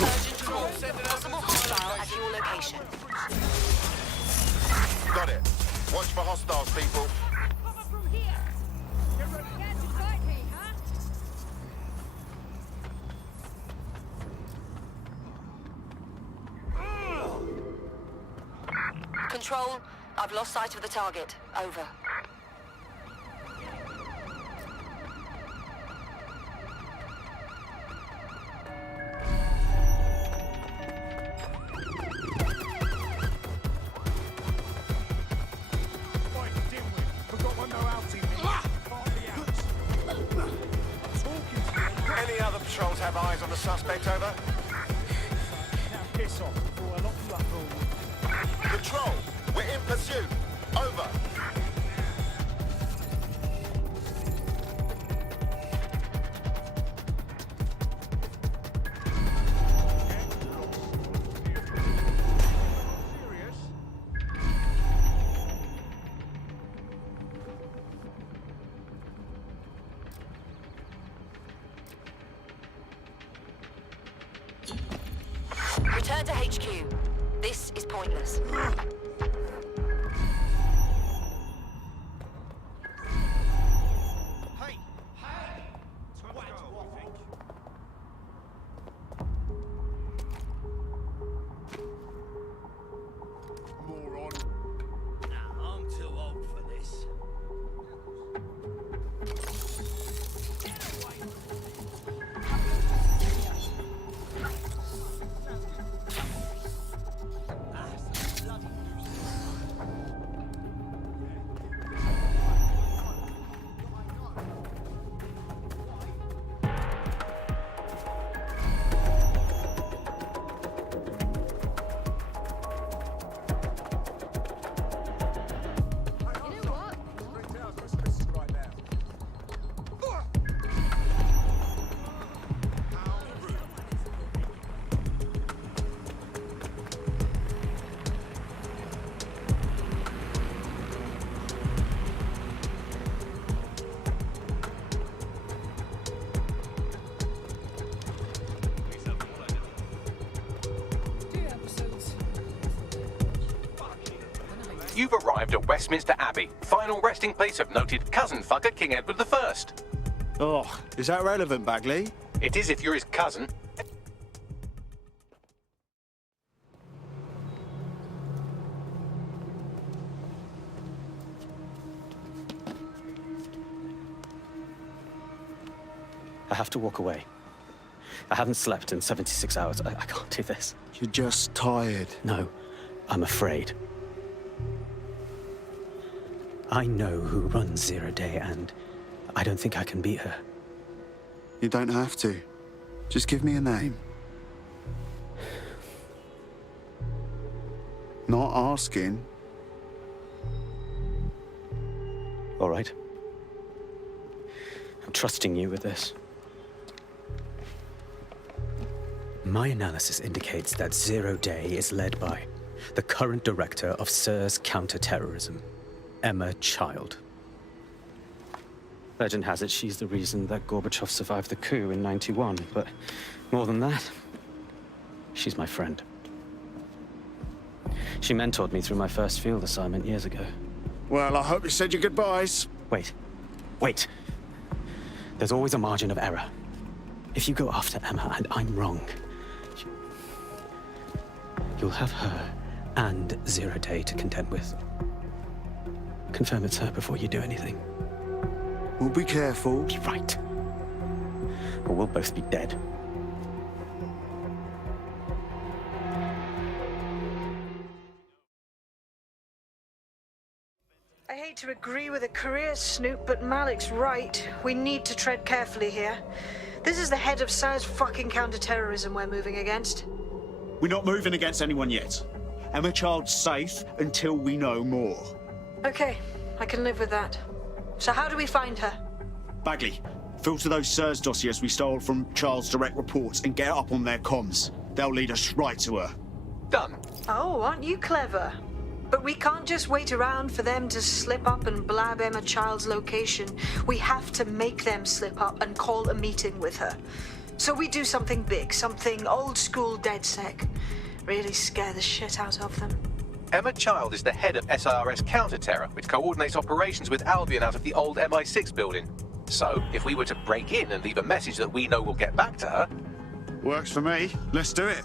Urgent call. Possible hostile at your location. Got it. Watch for hostiles, people. Control, I've lost sight of the target. Over. Any other patrols have eyes on the suspect, over? Now piss off before I lock you up for all. Control, we're in pursuit. Over. Return to HQ. This is pointless. Moron. I'm too old for this. You've arrived at Westminster Abbey, final resting place of noted cousin fucker King Edward I. Oh, is that relevant, Bagley? It is if you're his cousin. have to walk away. I haven't slept in 76 hours. I can't do this. You're just tired. No, I'm afraid. I know who runs Zero Day, and I don't think I can beat her. You don't have to. Just give me a name. Not asking. All right. I'm trusting you with this. My analysis indicates that Zero Day is led by the current director of SIRS counterterrorism, Emma Child. Legend has it she's the reason that Gorbachev survived the coup in '91, but more than that, she's my friend. She mentored me through my first field assignment years ago. Well, I hope you said your goodbyes. Wait. There's always a margin of error. If you go after Emma and I'm wrong, you'll have her and Zero Day to contend with. Confirm it's her before you do anything. We'll be careful. Be right. Or we'll both be dead. I hate to agree with a career snoop, but Malik's right. We need to tread carefully here. This is the head of SIRS fucking counterterrorism we're moving against. We're not moving against anyone yet. Emma Child's safe until we know more. Okay, I can live with that. So how do we find her? Bagley, filter those SIRS dossiers we stole from Child's direct reports and get up on their comms. They'll lead us right to her. Done. Oh, aren't you clever? But we can't just wait around for them to slip up and blab Emma Child's location. We have to make them slip up and call a meeting with her. So we do something big, something old school DedSec. Really scare the shit out of them. Emma Child is the head of SIRS counter-terror, which coordinates operations with Albion out of the old MI6 building. So, if we were to break in and leave a message that we know will get back to her... Works for me. Let's do it.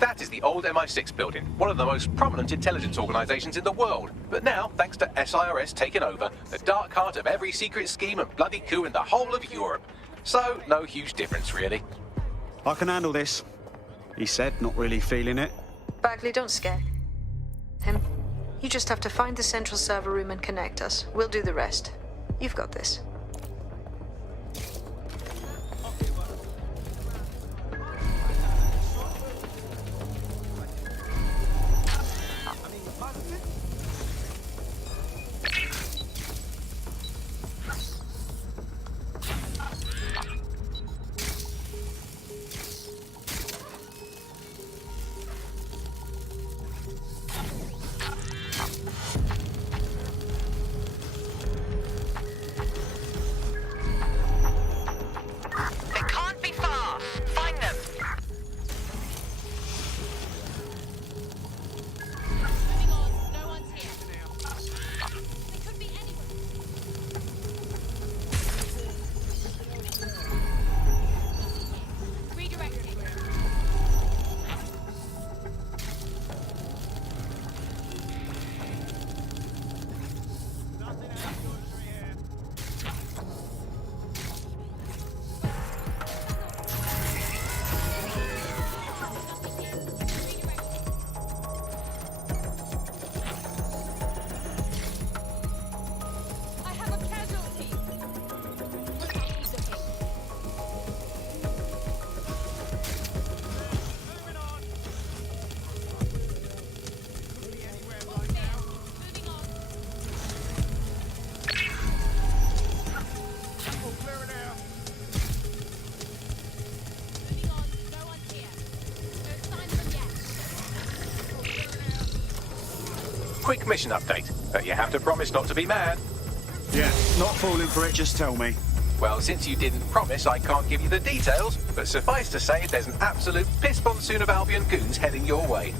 That is the old MI6 building, one of the most prominent intelligence organizations in the world. But now, thanks to SIRS taking over, the dark heart of every secret scheme and bloody coup in the whole of Europe. So, no huge difference, really. I can handle this, he said, not really feeling it. Bagley, don't scare him. You just have to find the central server room and connect us. We'll do the rest. You've got this. Quick mission update, but you have to promise not to be mad. Yeah, not falling for it, just tell me. Well, since you didn't promise, I can't give you the details, but suffice to say there's an absolute piss monsoon of Albion goons heading your way.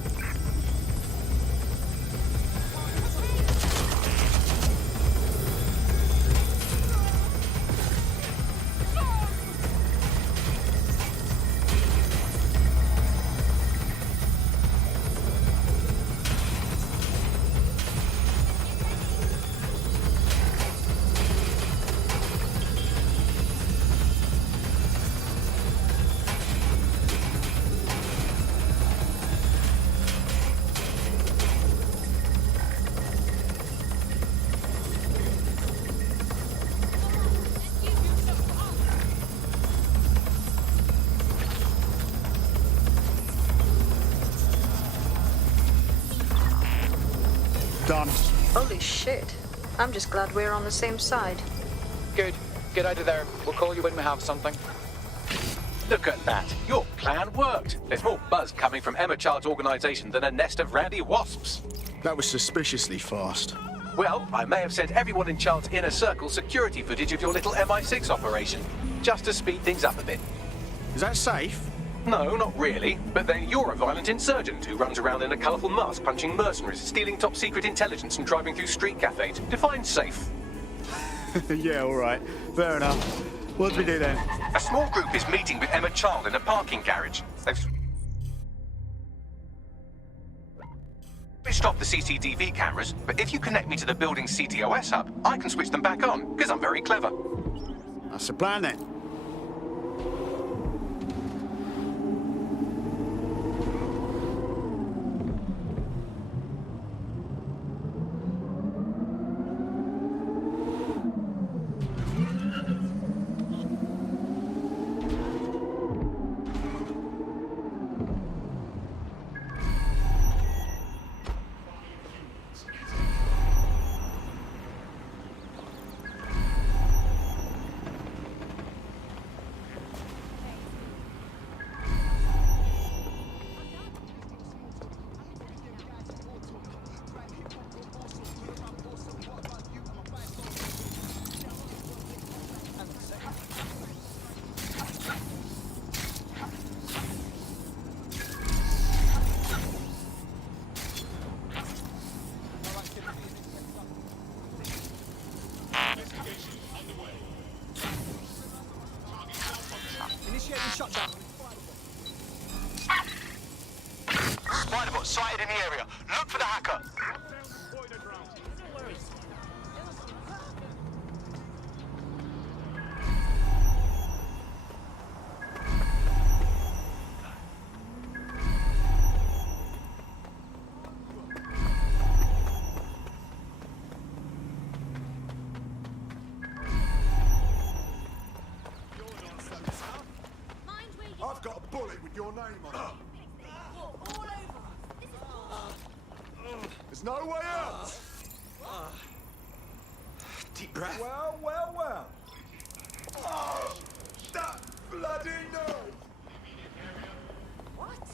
Done. Holy shit. I'm just glad we're on the same side. Good. Get out of there. We'll call you when we have something. Look at that. Your plan worked. There's more buzz coming from Emma Child's organization than a nest of rowdy wasps. That was suspiciously fast. Well, I may have sent everyone in Child's inner circle security footage of your little MI6 operation, just to speed things up a bit. Is that safe? No, not really. But then you're a violent insurgent who runs around in a colourful mask punching mercenaries, stealing top-secret intelligence and driving through street cafes. Define safe. Yeah, all right. Fair enough. What do we do then? A small group is meeting with Emma Child in a parking garage. They've switched off the CCTV cameras, but if you connect me to the building's CTOS hub, I can switch them back on, because I'm very clever. That's the plan then. hacker. I've got a bullet with your name on it. There's no way out. Deep breath. Well. Oh, that bloody nerve. What?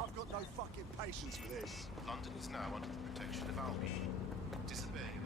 I've got no fucking patience for this. London is now under the protection of Albion. Disobeying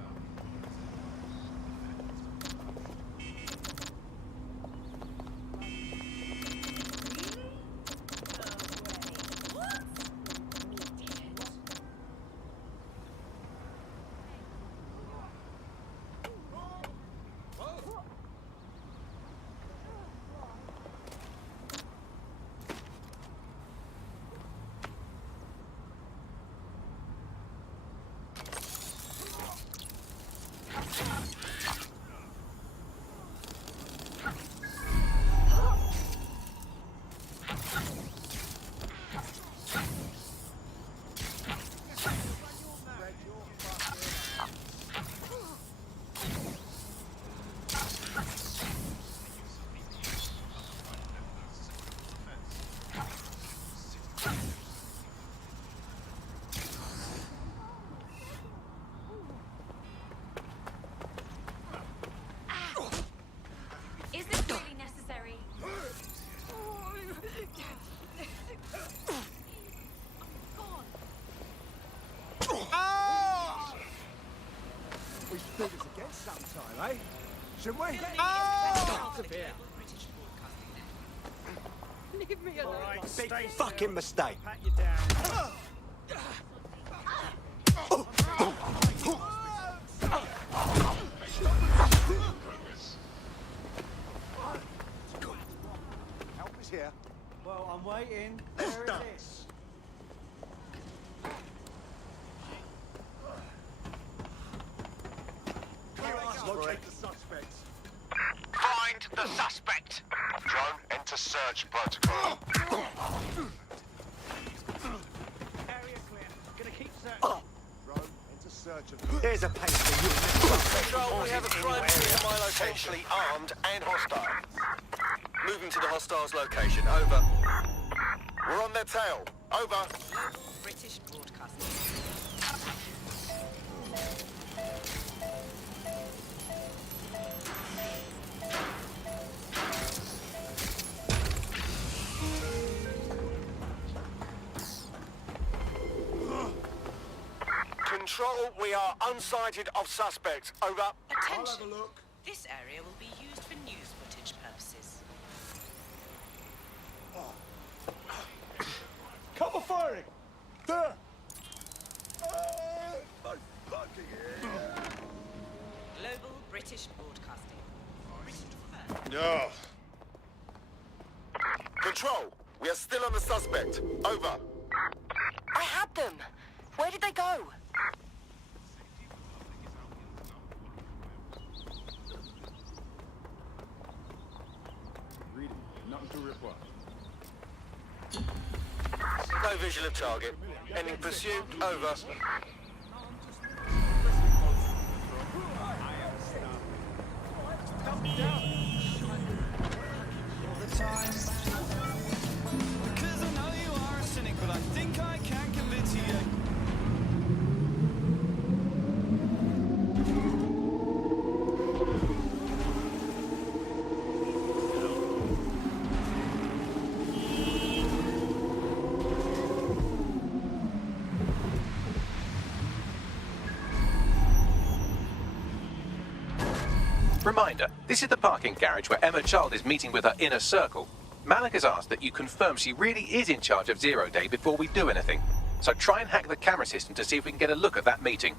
Is this really necessary? We should do this again sometime, eh? Shouldn't we? Leave me alone. Big fucking mistake. Pat you down. Help is here. Well, I'm waiting. There it is. Locate the suspect. Find the suspect. Drone, enter search protocol. Area clear. Gonna keep searching. Drone, enter search of... Here's a pace for you. Control, we have a crime scene at my location. Potentially armed and hostile. Moving to the hostile's location. Over. We're on their tail. Over. British Broadcasting. Control, we are unsighted of suspect. Over. Attention. This area will be used for news footage purposes. Cover firing! There! My fucking ear! Global British Broadcasting. No. Control, we are still on the suspect. Over. I had them. Where did they go? Reading. Nothing to report. No visual of target. Ending pursuit. Over. Because I know you are a cynic, but I think I can convince you. Reminder, this is the parking garage where Emma Child is meeting with her inner circle. Malik has asked that you confirm she really is in charge of Zero Day before we do anything. So try and hack the camera system to see if we can get a look at that meeting.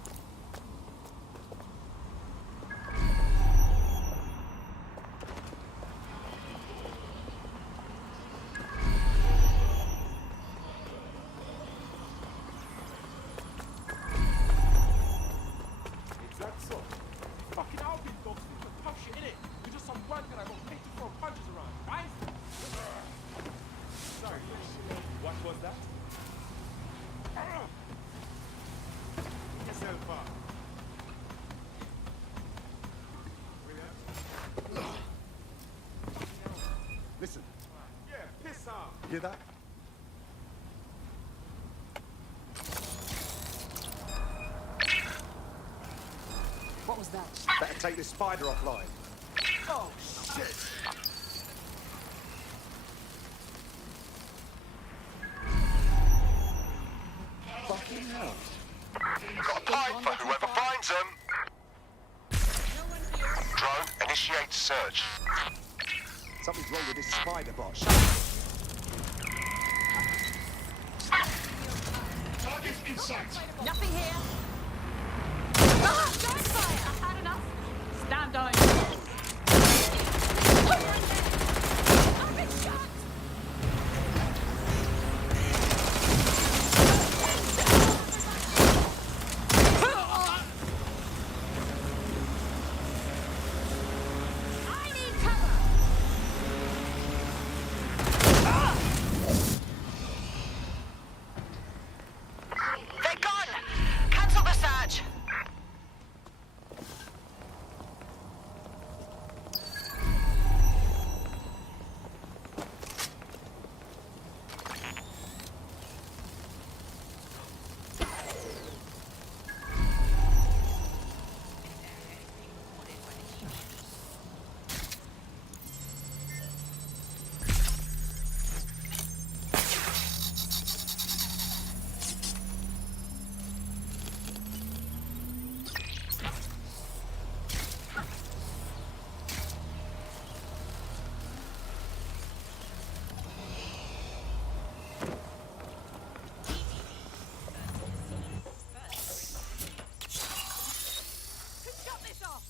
that? Get yourself up. Listen. Yeah, piss off. You hear that? What was that? Better take this spider offline. Oh, shit! Fucking hell. Got a pipe for whoever finds them. Drone, initiate search. Something's wrong with this spider bot. Target's in sight. Nothing here. Ah! Gunfire! I've had enough. Stand down. I've been shot! I need cover! They're gone! Cancel the search! Shut this off!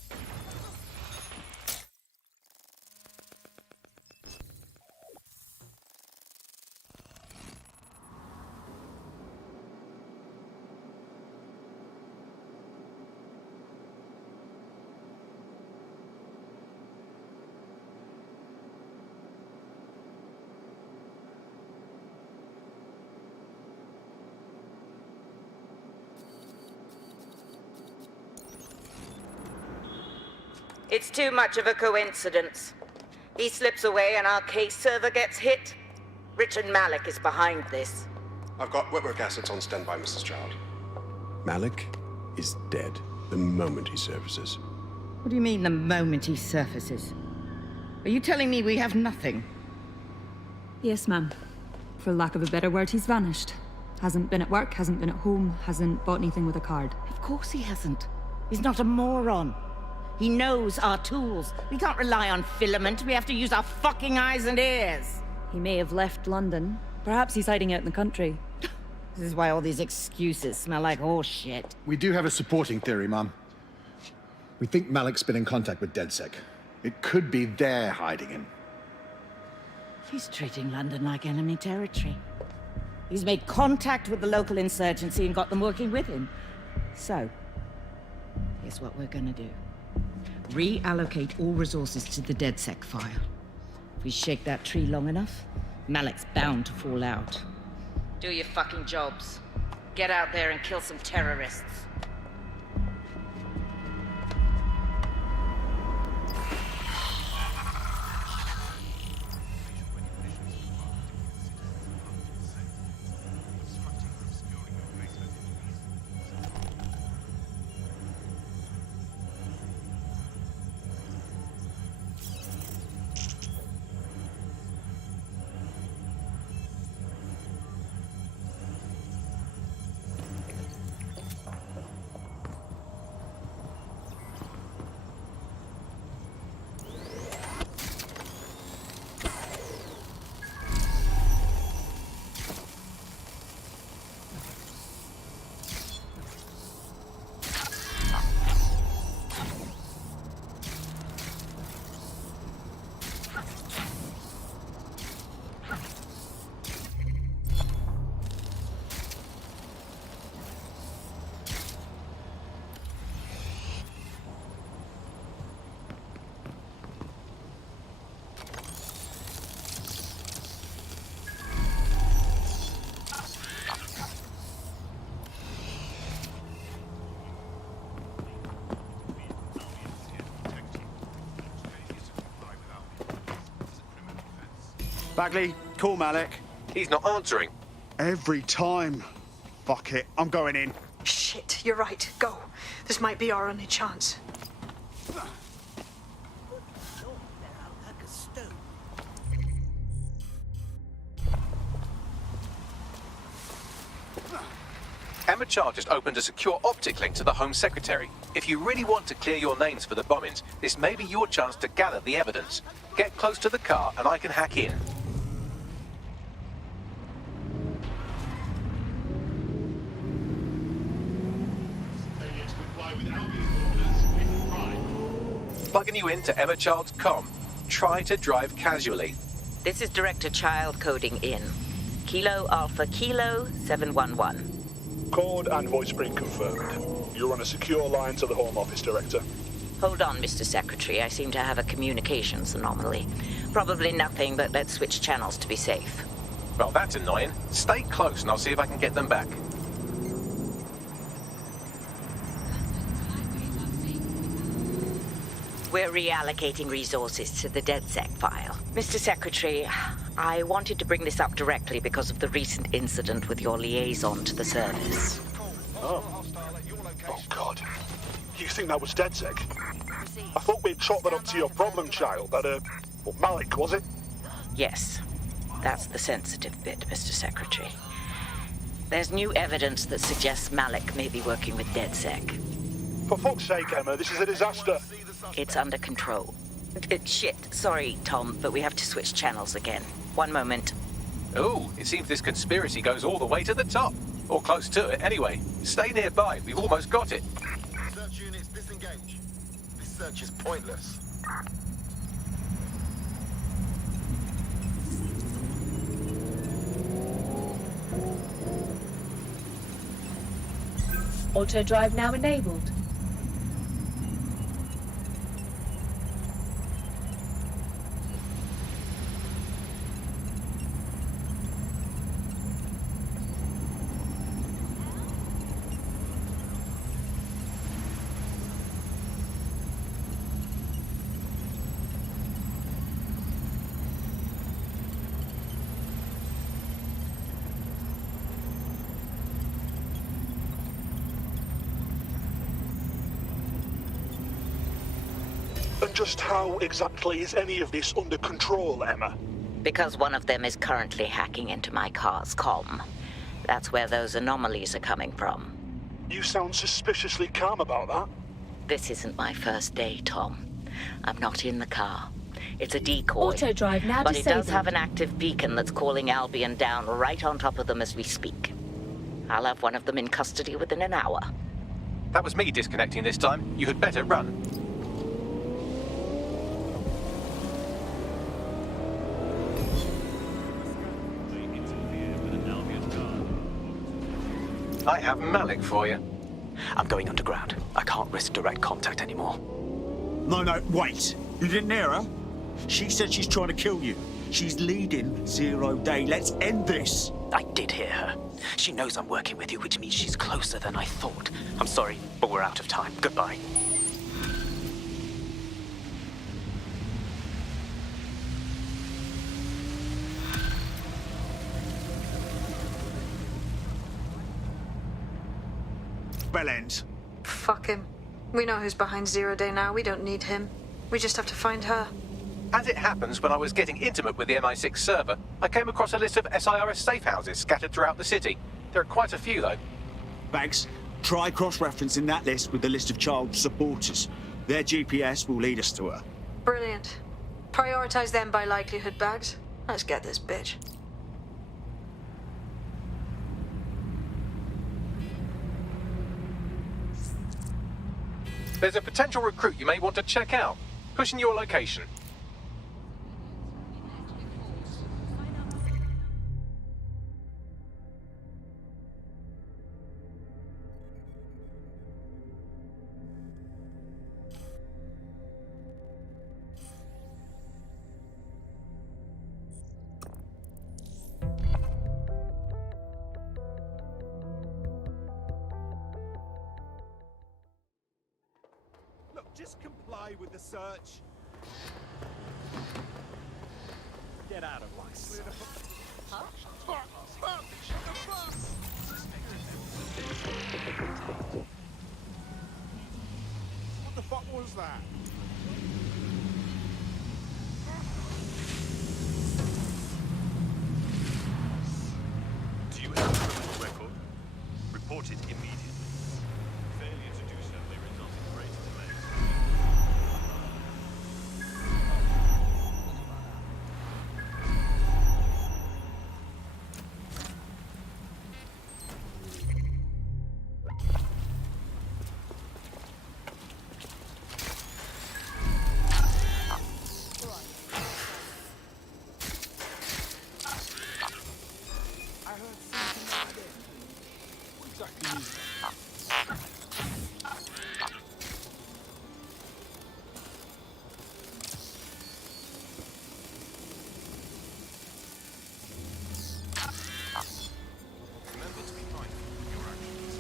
It's too much of a coincidence. He slips away and our case server gets hit. Richard Malik is behind this. I've got wetwork assets on standby, Mrs. Child. Malik is dead the moment he surfaces. What do you mean, the moment he surfaces? Are you telling me we have nothing? Yes, ma'am. For lack of a better word, he's vanished. Hasn't been at work, hasn't been at home, hasn't bought anything with a card. Of course he hasn't. He's not a moron. He knows our tools. We can't rely on filament. We have to use our fucking eyes and ears. He may have left London. Perhaps he's hiding out in the country. This is why all these excuses smell like horse shit. We do have a supporting theory, Mum. We think Malik's been in contact with DedSec. It could be they're hiding him. He's treating London like enemy territory. He's made contact with the local insurgency and got them working with him. So, here's what we're gonna do. Reallocate all resources to the DedSec file. If we shake that tree long enough, Malik's bound to fall out. Do your fucking jobs. Get out there and kill some terrorists. Bagley, call Malik. He's not answering. Every time. Fuck it, I'm going in. Shit, you're right. Go. This might be our only chance. Emma Child just opened a secure optic link to the Home Secretary. If you really want to clear your names for the bombings, this may be your chance to gather the evidence. Get close to the car and I can hack in. Plugging you into Emma Child's comm. Try to drive casually. This is Director Child coding in. Kilo Alpha Kilo 711. Code and voice print confirmed. You're on a secure line to the Home Office, Director. Hold on, Mr. Secretary. I seem to have a communications anomaly. Probably nothing, but let's switch channels to be safe. Well, that's annoying. Stay close and I'll see if I can get them back. We're reallocating resources to the DedSec file. Mr. Secretary, I wanted to bring this up directly because of the recent incident with your liaison to the service. Oh. Oh, God. You think that was DedSec? I thought we'd chalk that up to your problem child, that, Malik, was it? Yes. That's the sensitive bit, Mr. Secretary. There's new evidence that suggests Malik may be working with DedSec. For fuck's sake, Emma, this is a disaster. It's under control. Shit. Sorry, Tom, but we have to switch channels again. One moment. Ooh, it seems this conspiracy goes all the way to the top. Or close to it, anyway. Stay nearby. We've almost got it. Search units disengage. This search is pointless. Auto drive now enabled. And just how exactly is any of this under control, Emma? Because one of them is currently hacking into my car's comm. That's where those anomalies are coming from. You sound suspiciously calm about that. This isn't my first day, Tom. I'm not in the car. It's a decoy. Auto drive now but it does disabled. have an active beacon that's calling Albion down right on top of them as we speak. I'll have one of them in custody within an hour. That was me disconnecting this time. You had better run. I have Malik for you. I'm going underground. I can't risk direct contact anymore. No, wait. You didn't hear her? She said she's trying to kill you. She's leading 0 Day. Let's end this. I did hear her. She knows I'm working with you, which means she's closer than I thought. I'm sorry, but we're out of time. Goodbye. Bell ends. Fuck him. We know who's behind 0 Day now. We don't need him. We just have to find her. As it happens, when I was getting intimate with the MI6 server, I came across a list of SIRS safe houses scattered throughout the city. There are quite a few, though. Bags, try cross-referencing that list with the list of child supporters. Their GPS will lead us to her. Brilliant. Prioritize them by likelihood, Bags. Let's get this bitch. There's a potential recruit you may want to check out. Pushing your location. Look, just comply with the search. Get out of my sight. What the fuck was that? Do you have a criminal record? Report it immediately. Failure to do so may result in great delays. I heard something like that. What exactly is that? Remember to be mindful of your actions.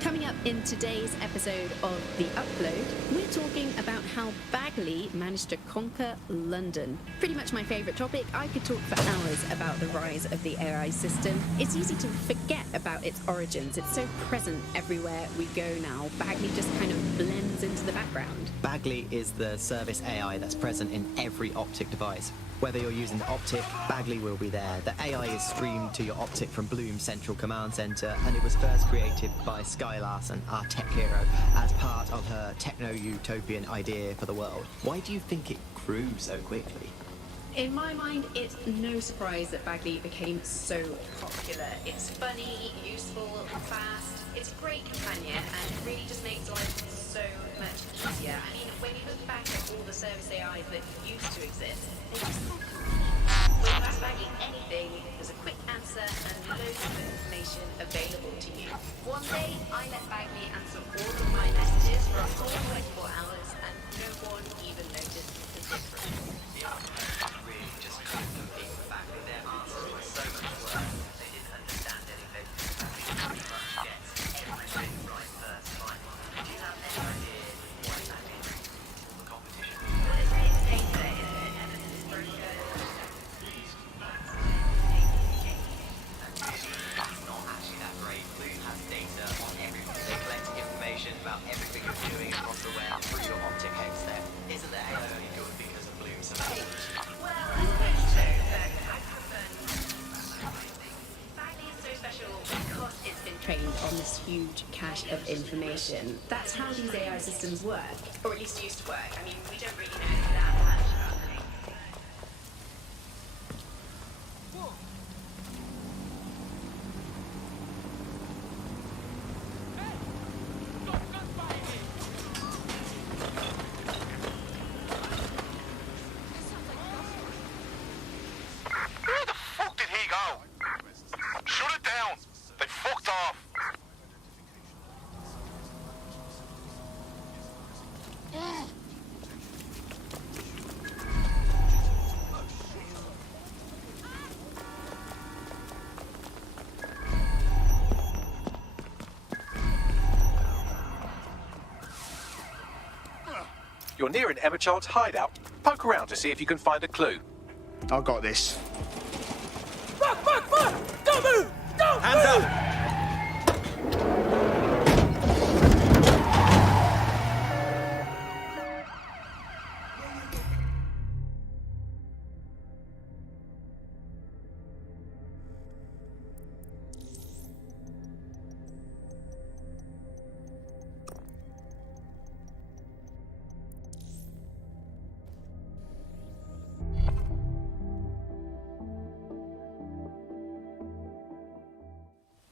Coming up in today's episode of The Upload, we're talking about how Bagley managed to conquer London. Pretty much my favourite topic. I could talk for hours about the rise of the AI system. It's easy to forget about its origins. It's so present everywhere we go now. Bagley just kind of blends into the background. Bagley is the service AI that's present in every Optic device. Whether you're using the Optic, Bagley will be there. The AI is streamed to your Optic from Bloom's central command center, and it was first created by Sky Larson, our tech hero, as part of her techno-utopian idea for the world. Why do you think it grew so quickly? In my mind, it's no surprise that Bagley became so popular. It's funny, useful, fast, it's a great companion, and it really just makes life so much easier. I mean, when you look back at all the service AIs that used to exist, they just had when you ask Bagley anything, there's a quick answer and loads of information available to you. One day, I let Bagley answer all of my messages for a full 24 hours, and no one even noticed the difference. Really just couldn't compete with Bagley. Their answers were so much worse. They didn't understand anything. Bagley pretty much gets everything right first time. Do you have any idea why Bagley brings the competition? Well, it's data, isn't it? Evidence is broken. That's not actually that great. Bloom has data on everything. They collect information about everything you're doing across the web through your Optic hex there. Isn't the AI only good because of Bloom's support? Well, I suppose so, but I prefer Bagley is so special because it's been trained on this huge cache of information. That's how these AI systems work, or at least used to work. I mean, we don't really know that much about them. Where the fuck did he go? Shut it down! They fucked off! You're near an Emma Child's hideout. Poke around to see if you can find a clue. I got this. Fuck! Don't move! Don't Hands move! up!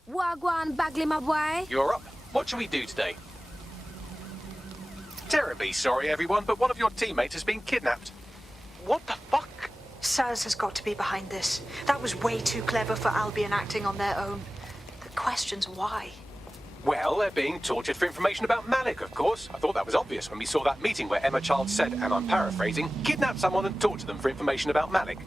Wagwan, Bagley, my boy. You're up. What shall we do today? Terribly sorry, everyone, but one of your teammates has been kidnapped. What the fuck? SARS has got to be behind this. That was way too clever for Albion acting on their own. The question's why. Well, they're being tortured for information about Malik, of course. I thought that was obvious when we saw that meeting where Emma Child said, and I'm paraphrasing, kidnap someone and torture them for information about Malik.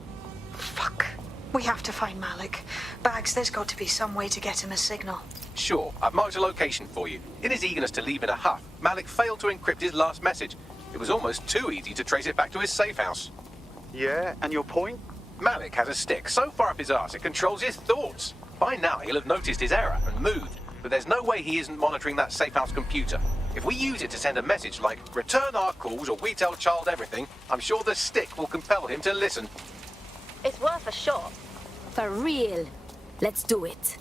Fuck. We have to find Malik. Bags, there's got to be some way to get him a signal. Sure, I've marked a location for you. In his eagerness to leave in a huff, Malik failed to encrypt his last message. It was almost too easy to trace it back to his safe house. Yeah, and your point? Malik has a stick so far up his arse it controls his thoughts. By now he'll have noticed his error and moved, but there's no way he isn't monitoring that safe house computer. If we use it to send a message like, return our calls or we tell Child everything, I'm sure the stick will compel him to listen. It's worth a shot. For real. Let's do it.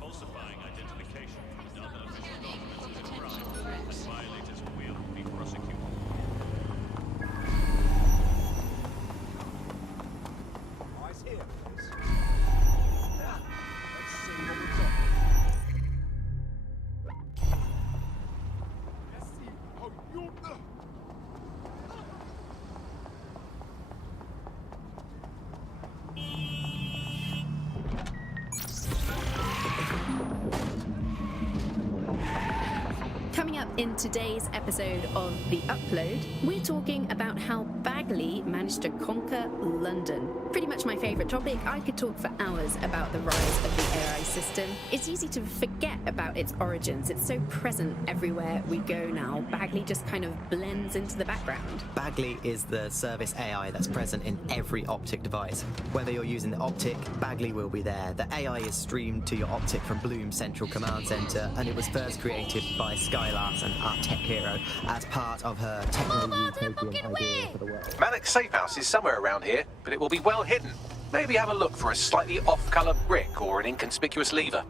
Falsifying identification is now an official document as a crime, and violators will be prosecuted. Eyes here, please. Now, let's see what we've got. Let's see how you... Coming up in today's episode of The Upload, we're talking about how Bagley managed to conquer London. Pretty much my favourite topic. I could talk for hours about the rise of the AI system. It's easy to forget about its origins. It's so present everywhere we go now. Bagley just kind of blends into the background. Bagley is the service AI that's present in every Optic device. Whether you're using the Optic, Bagley will be there. The AI is streamed to your Optic from Bloom Central Command Center, and it was first created by Skylars, an art tech hero, as part of her techno-utopian idea for the world. Malik's safe house is somewhere around here, but it will be well hidden. Maybe have a look for a slightly off-colour brick or an inconspicuous lever.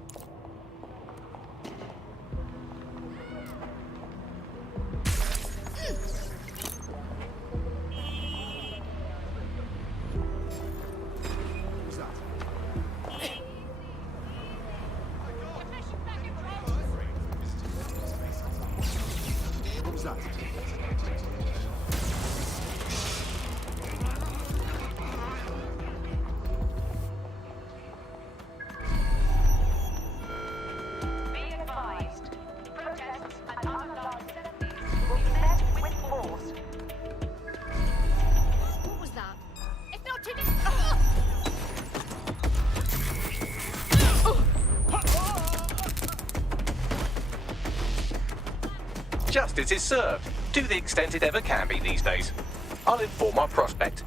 What was that? Be advised. Protests and unauthorized will be met with force. What was that? It's not to Justice is served, to the extent it ever can be these days. I'll inform our prospect.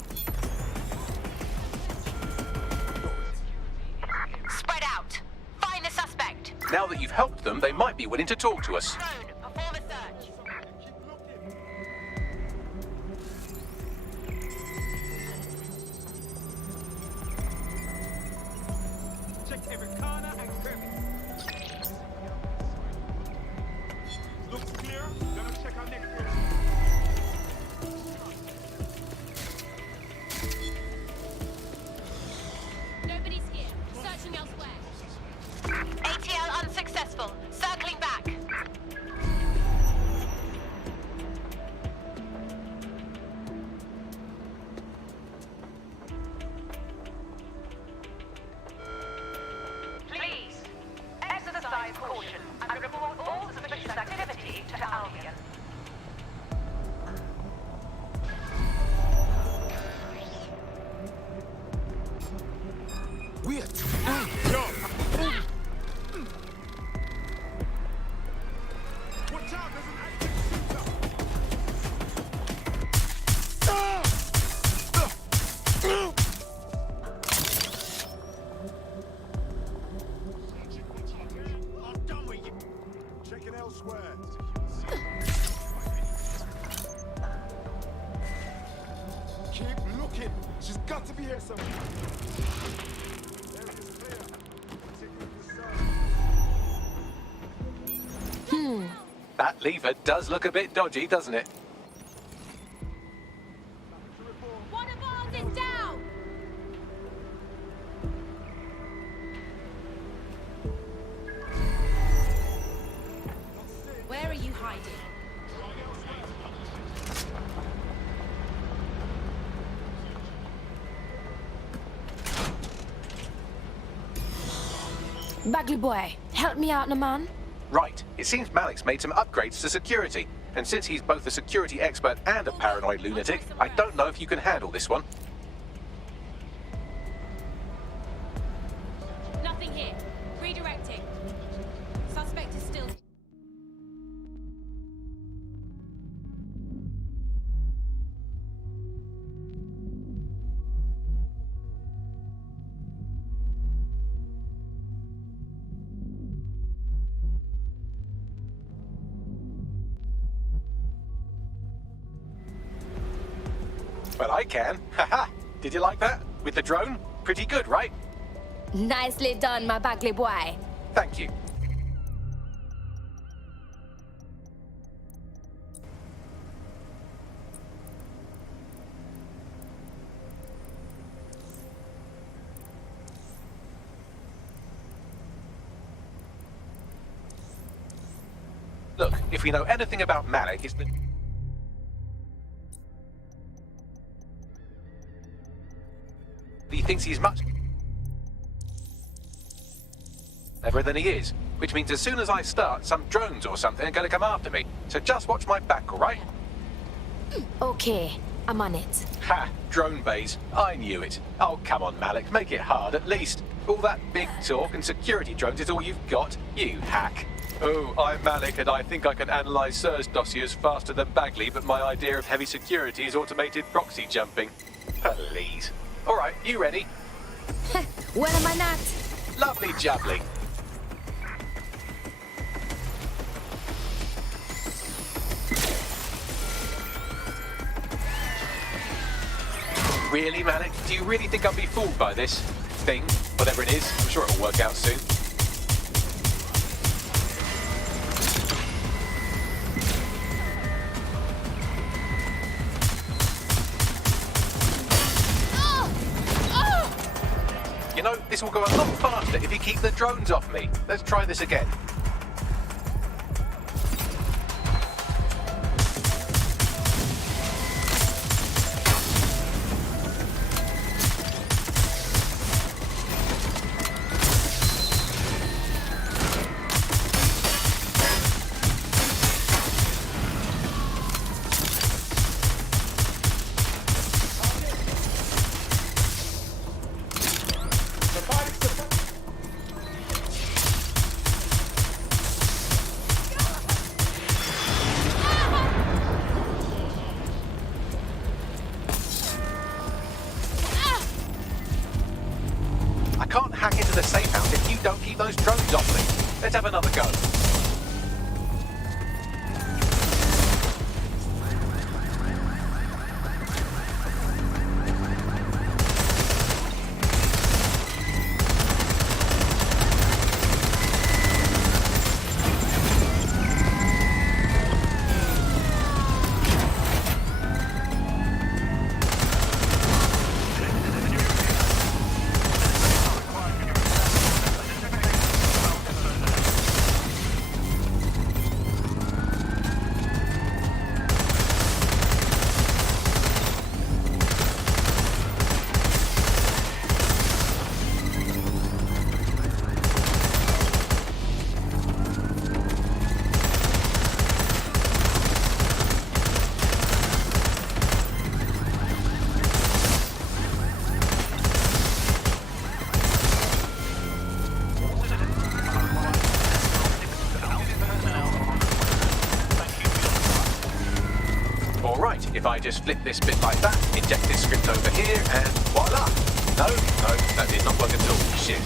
Spread out. Find the suspect. Now that you've helped them, they might be willing to talk to us. Perform a search. Check every corner and crevice. Looks clear. Gonna check our next room. Nobody's here. Searching elsewhere. ATL unsuccessful. Circling back. Wait! Watch out, there's an active I'm done with you. Checking elsewhere. Keep looking. She's got to be here somewhere. That lever does look a bit dodgy, doesn't it? One of ours is down! Where are you hiding? Bagley boy, help me out, man. Right. It seems Malik's made some upgrades to security. And since he's both a security expert and a paranoid lunatic, I don't know if you can handle this one. Nothing here. Redirecting. Suspect is still... Well, I can. Haha! Did you like that? With the drone? Pretty good, right? Nicely done, my Bagley boy. Thank you. Look, if we know anything about Malik, it's that he thinks he's much cleverer than he is, which means as soon as I start, some drones or something are going to come after me. So just watch my back, all right? Okay, I'm on it. Ha! Drone bays. I knew it. Oh, come on, Malik. Make it hard, at least. All that big talk and security drones is all you've got, you hack. Oh, I'm Malik, and I think I can analyze SIRS dossiers faster than Bagley, but my idea of heavy security is automated proxy jumping. Please. All right, you ready? When am I not? Lovely jubbly. Really, Malik? Do you really think I'll be fooled by this thing? Whatever it is, I'm sure it'll work out soon. You know, this will go a lot faster if you keep the drones off me. Let's try this again. I can't hack into the safe house if you don't keep those drones off me. Let's have another go. just flip this bit like that, inject this script over here, and voila! No, that did not work at all. Shit.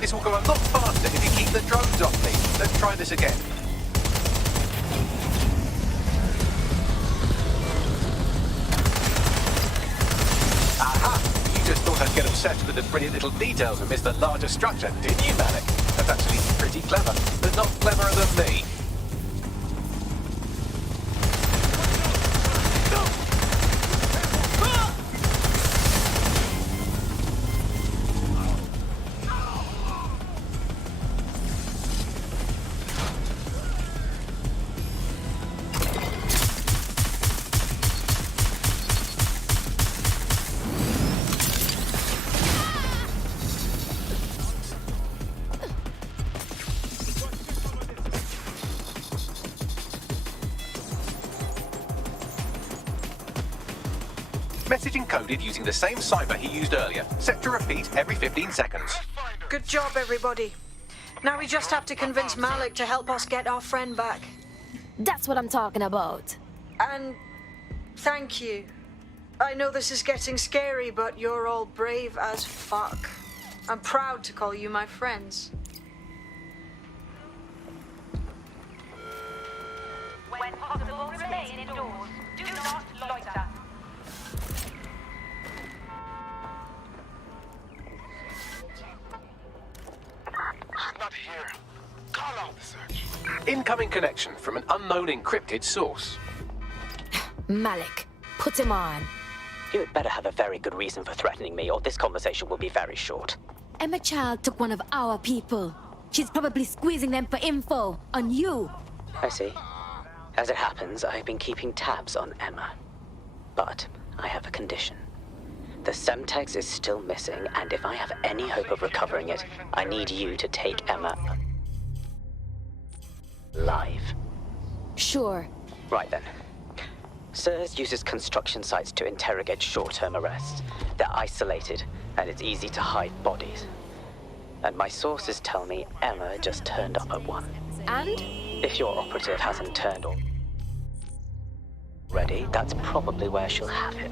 This will go a lot faster if you keep the drones off me. Let's try this again. Aha! You just thought I'd get obsessed with the brilliant little details and miss the larger structure, didn't you, Malik? That's actually pretty clever, but not cleverer than me. Message encoded using the same cipher he used earlier, set to repeat every 15 seconds. Good job, everybody. Now we just have to convince Malik to help us get our friend back. That's what I'm talking about. And thank you. I know this is getting scary, but you're all brave as fuck. I'm proud to call you my friends. When possible, remain indoors. Do not loiter. Not here. Call out the search. Incoming connection from an unknown encrypted source. Malik, put him on. You had better have a very good reason for threatening me, or this conversation will be very short. Emma Child took one of our people. She's probably squeezing them for info on you. I see. As it happens, I've been keeping tabs on Emma. But I have a condition. The Semtex is still missing, and if I have any hope of recovering it, I need you to take Emma live. Sure. Right then. SIRS uses construction sites to interrogate short-term arrests. They're isolated, and it's easy to hide bodies. And my sources tell me Emma just turned up at one. And? If your operative hasn't turned already, that's probably where she'll have him.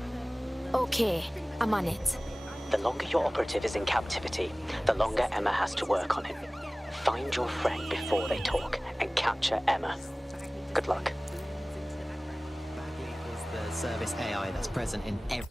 Okay, I'm on it. The longer your operative is in captivity, the longer Emma has to work on him. Find your friend before they talk, and capture Emma. Good luck. Bagley is the service AI that's present in every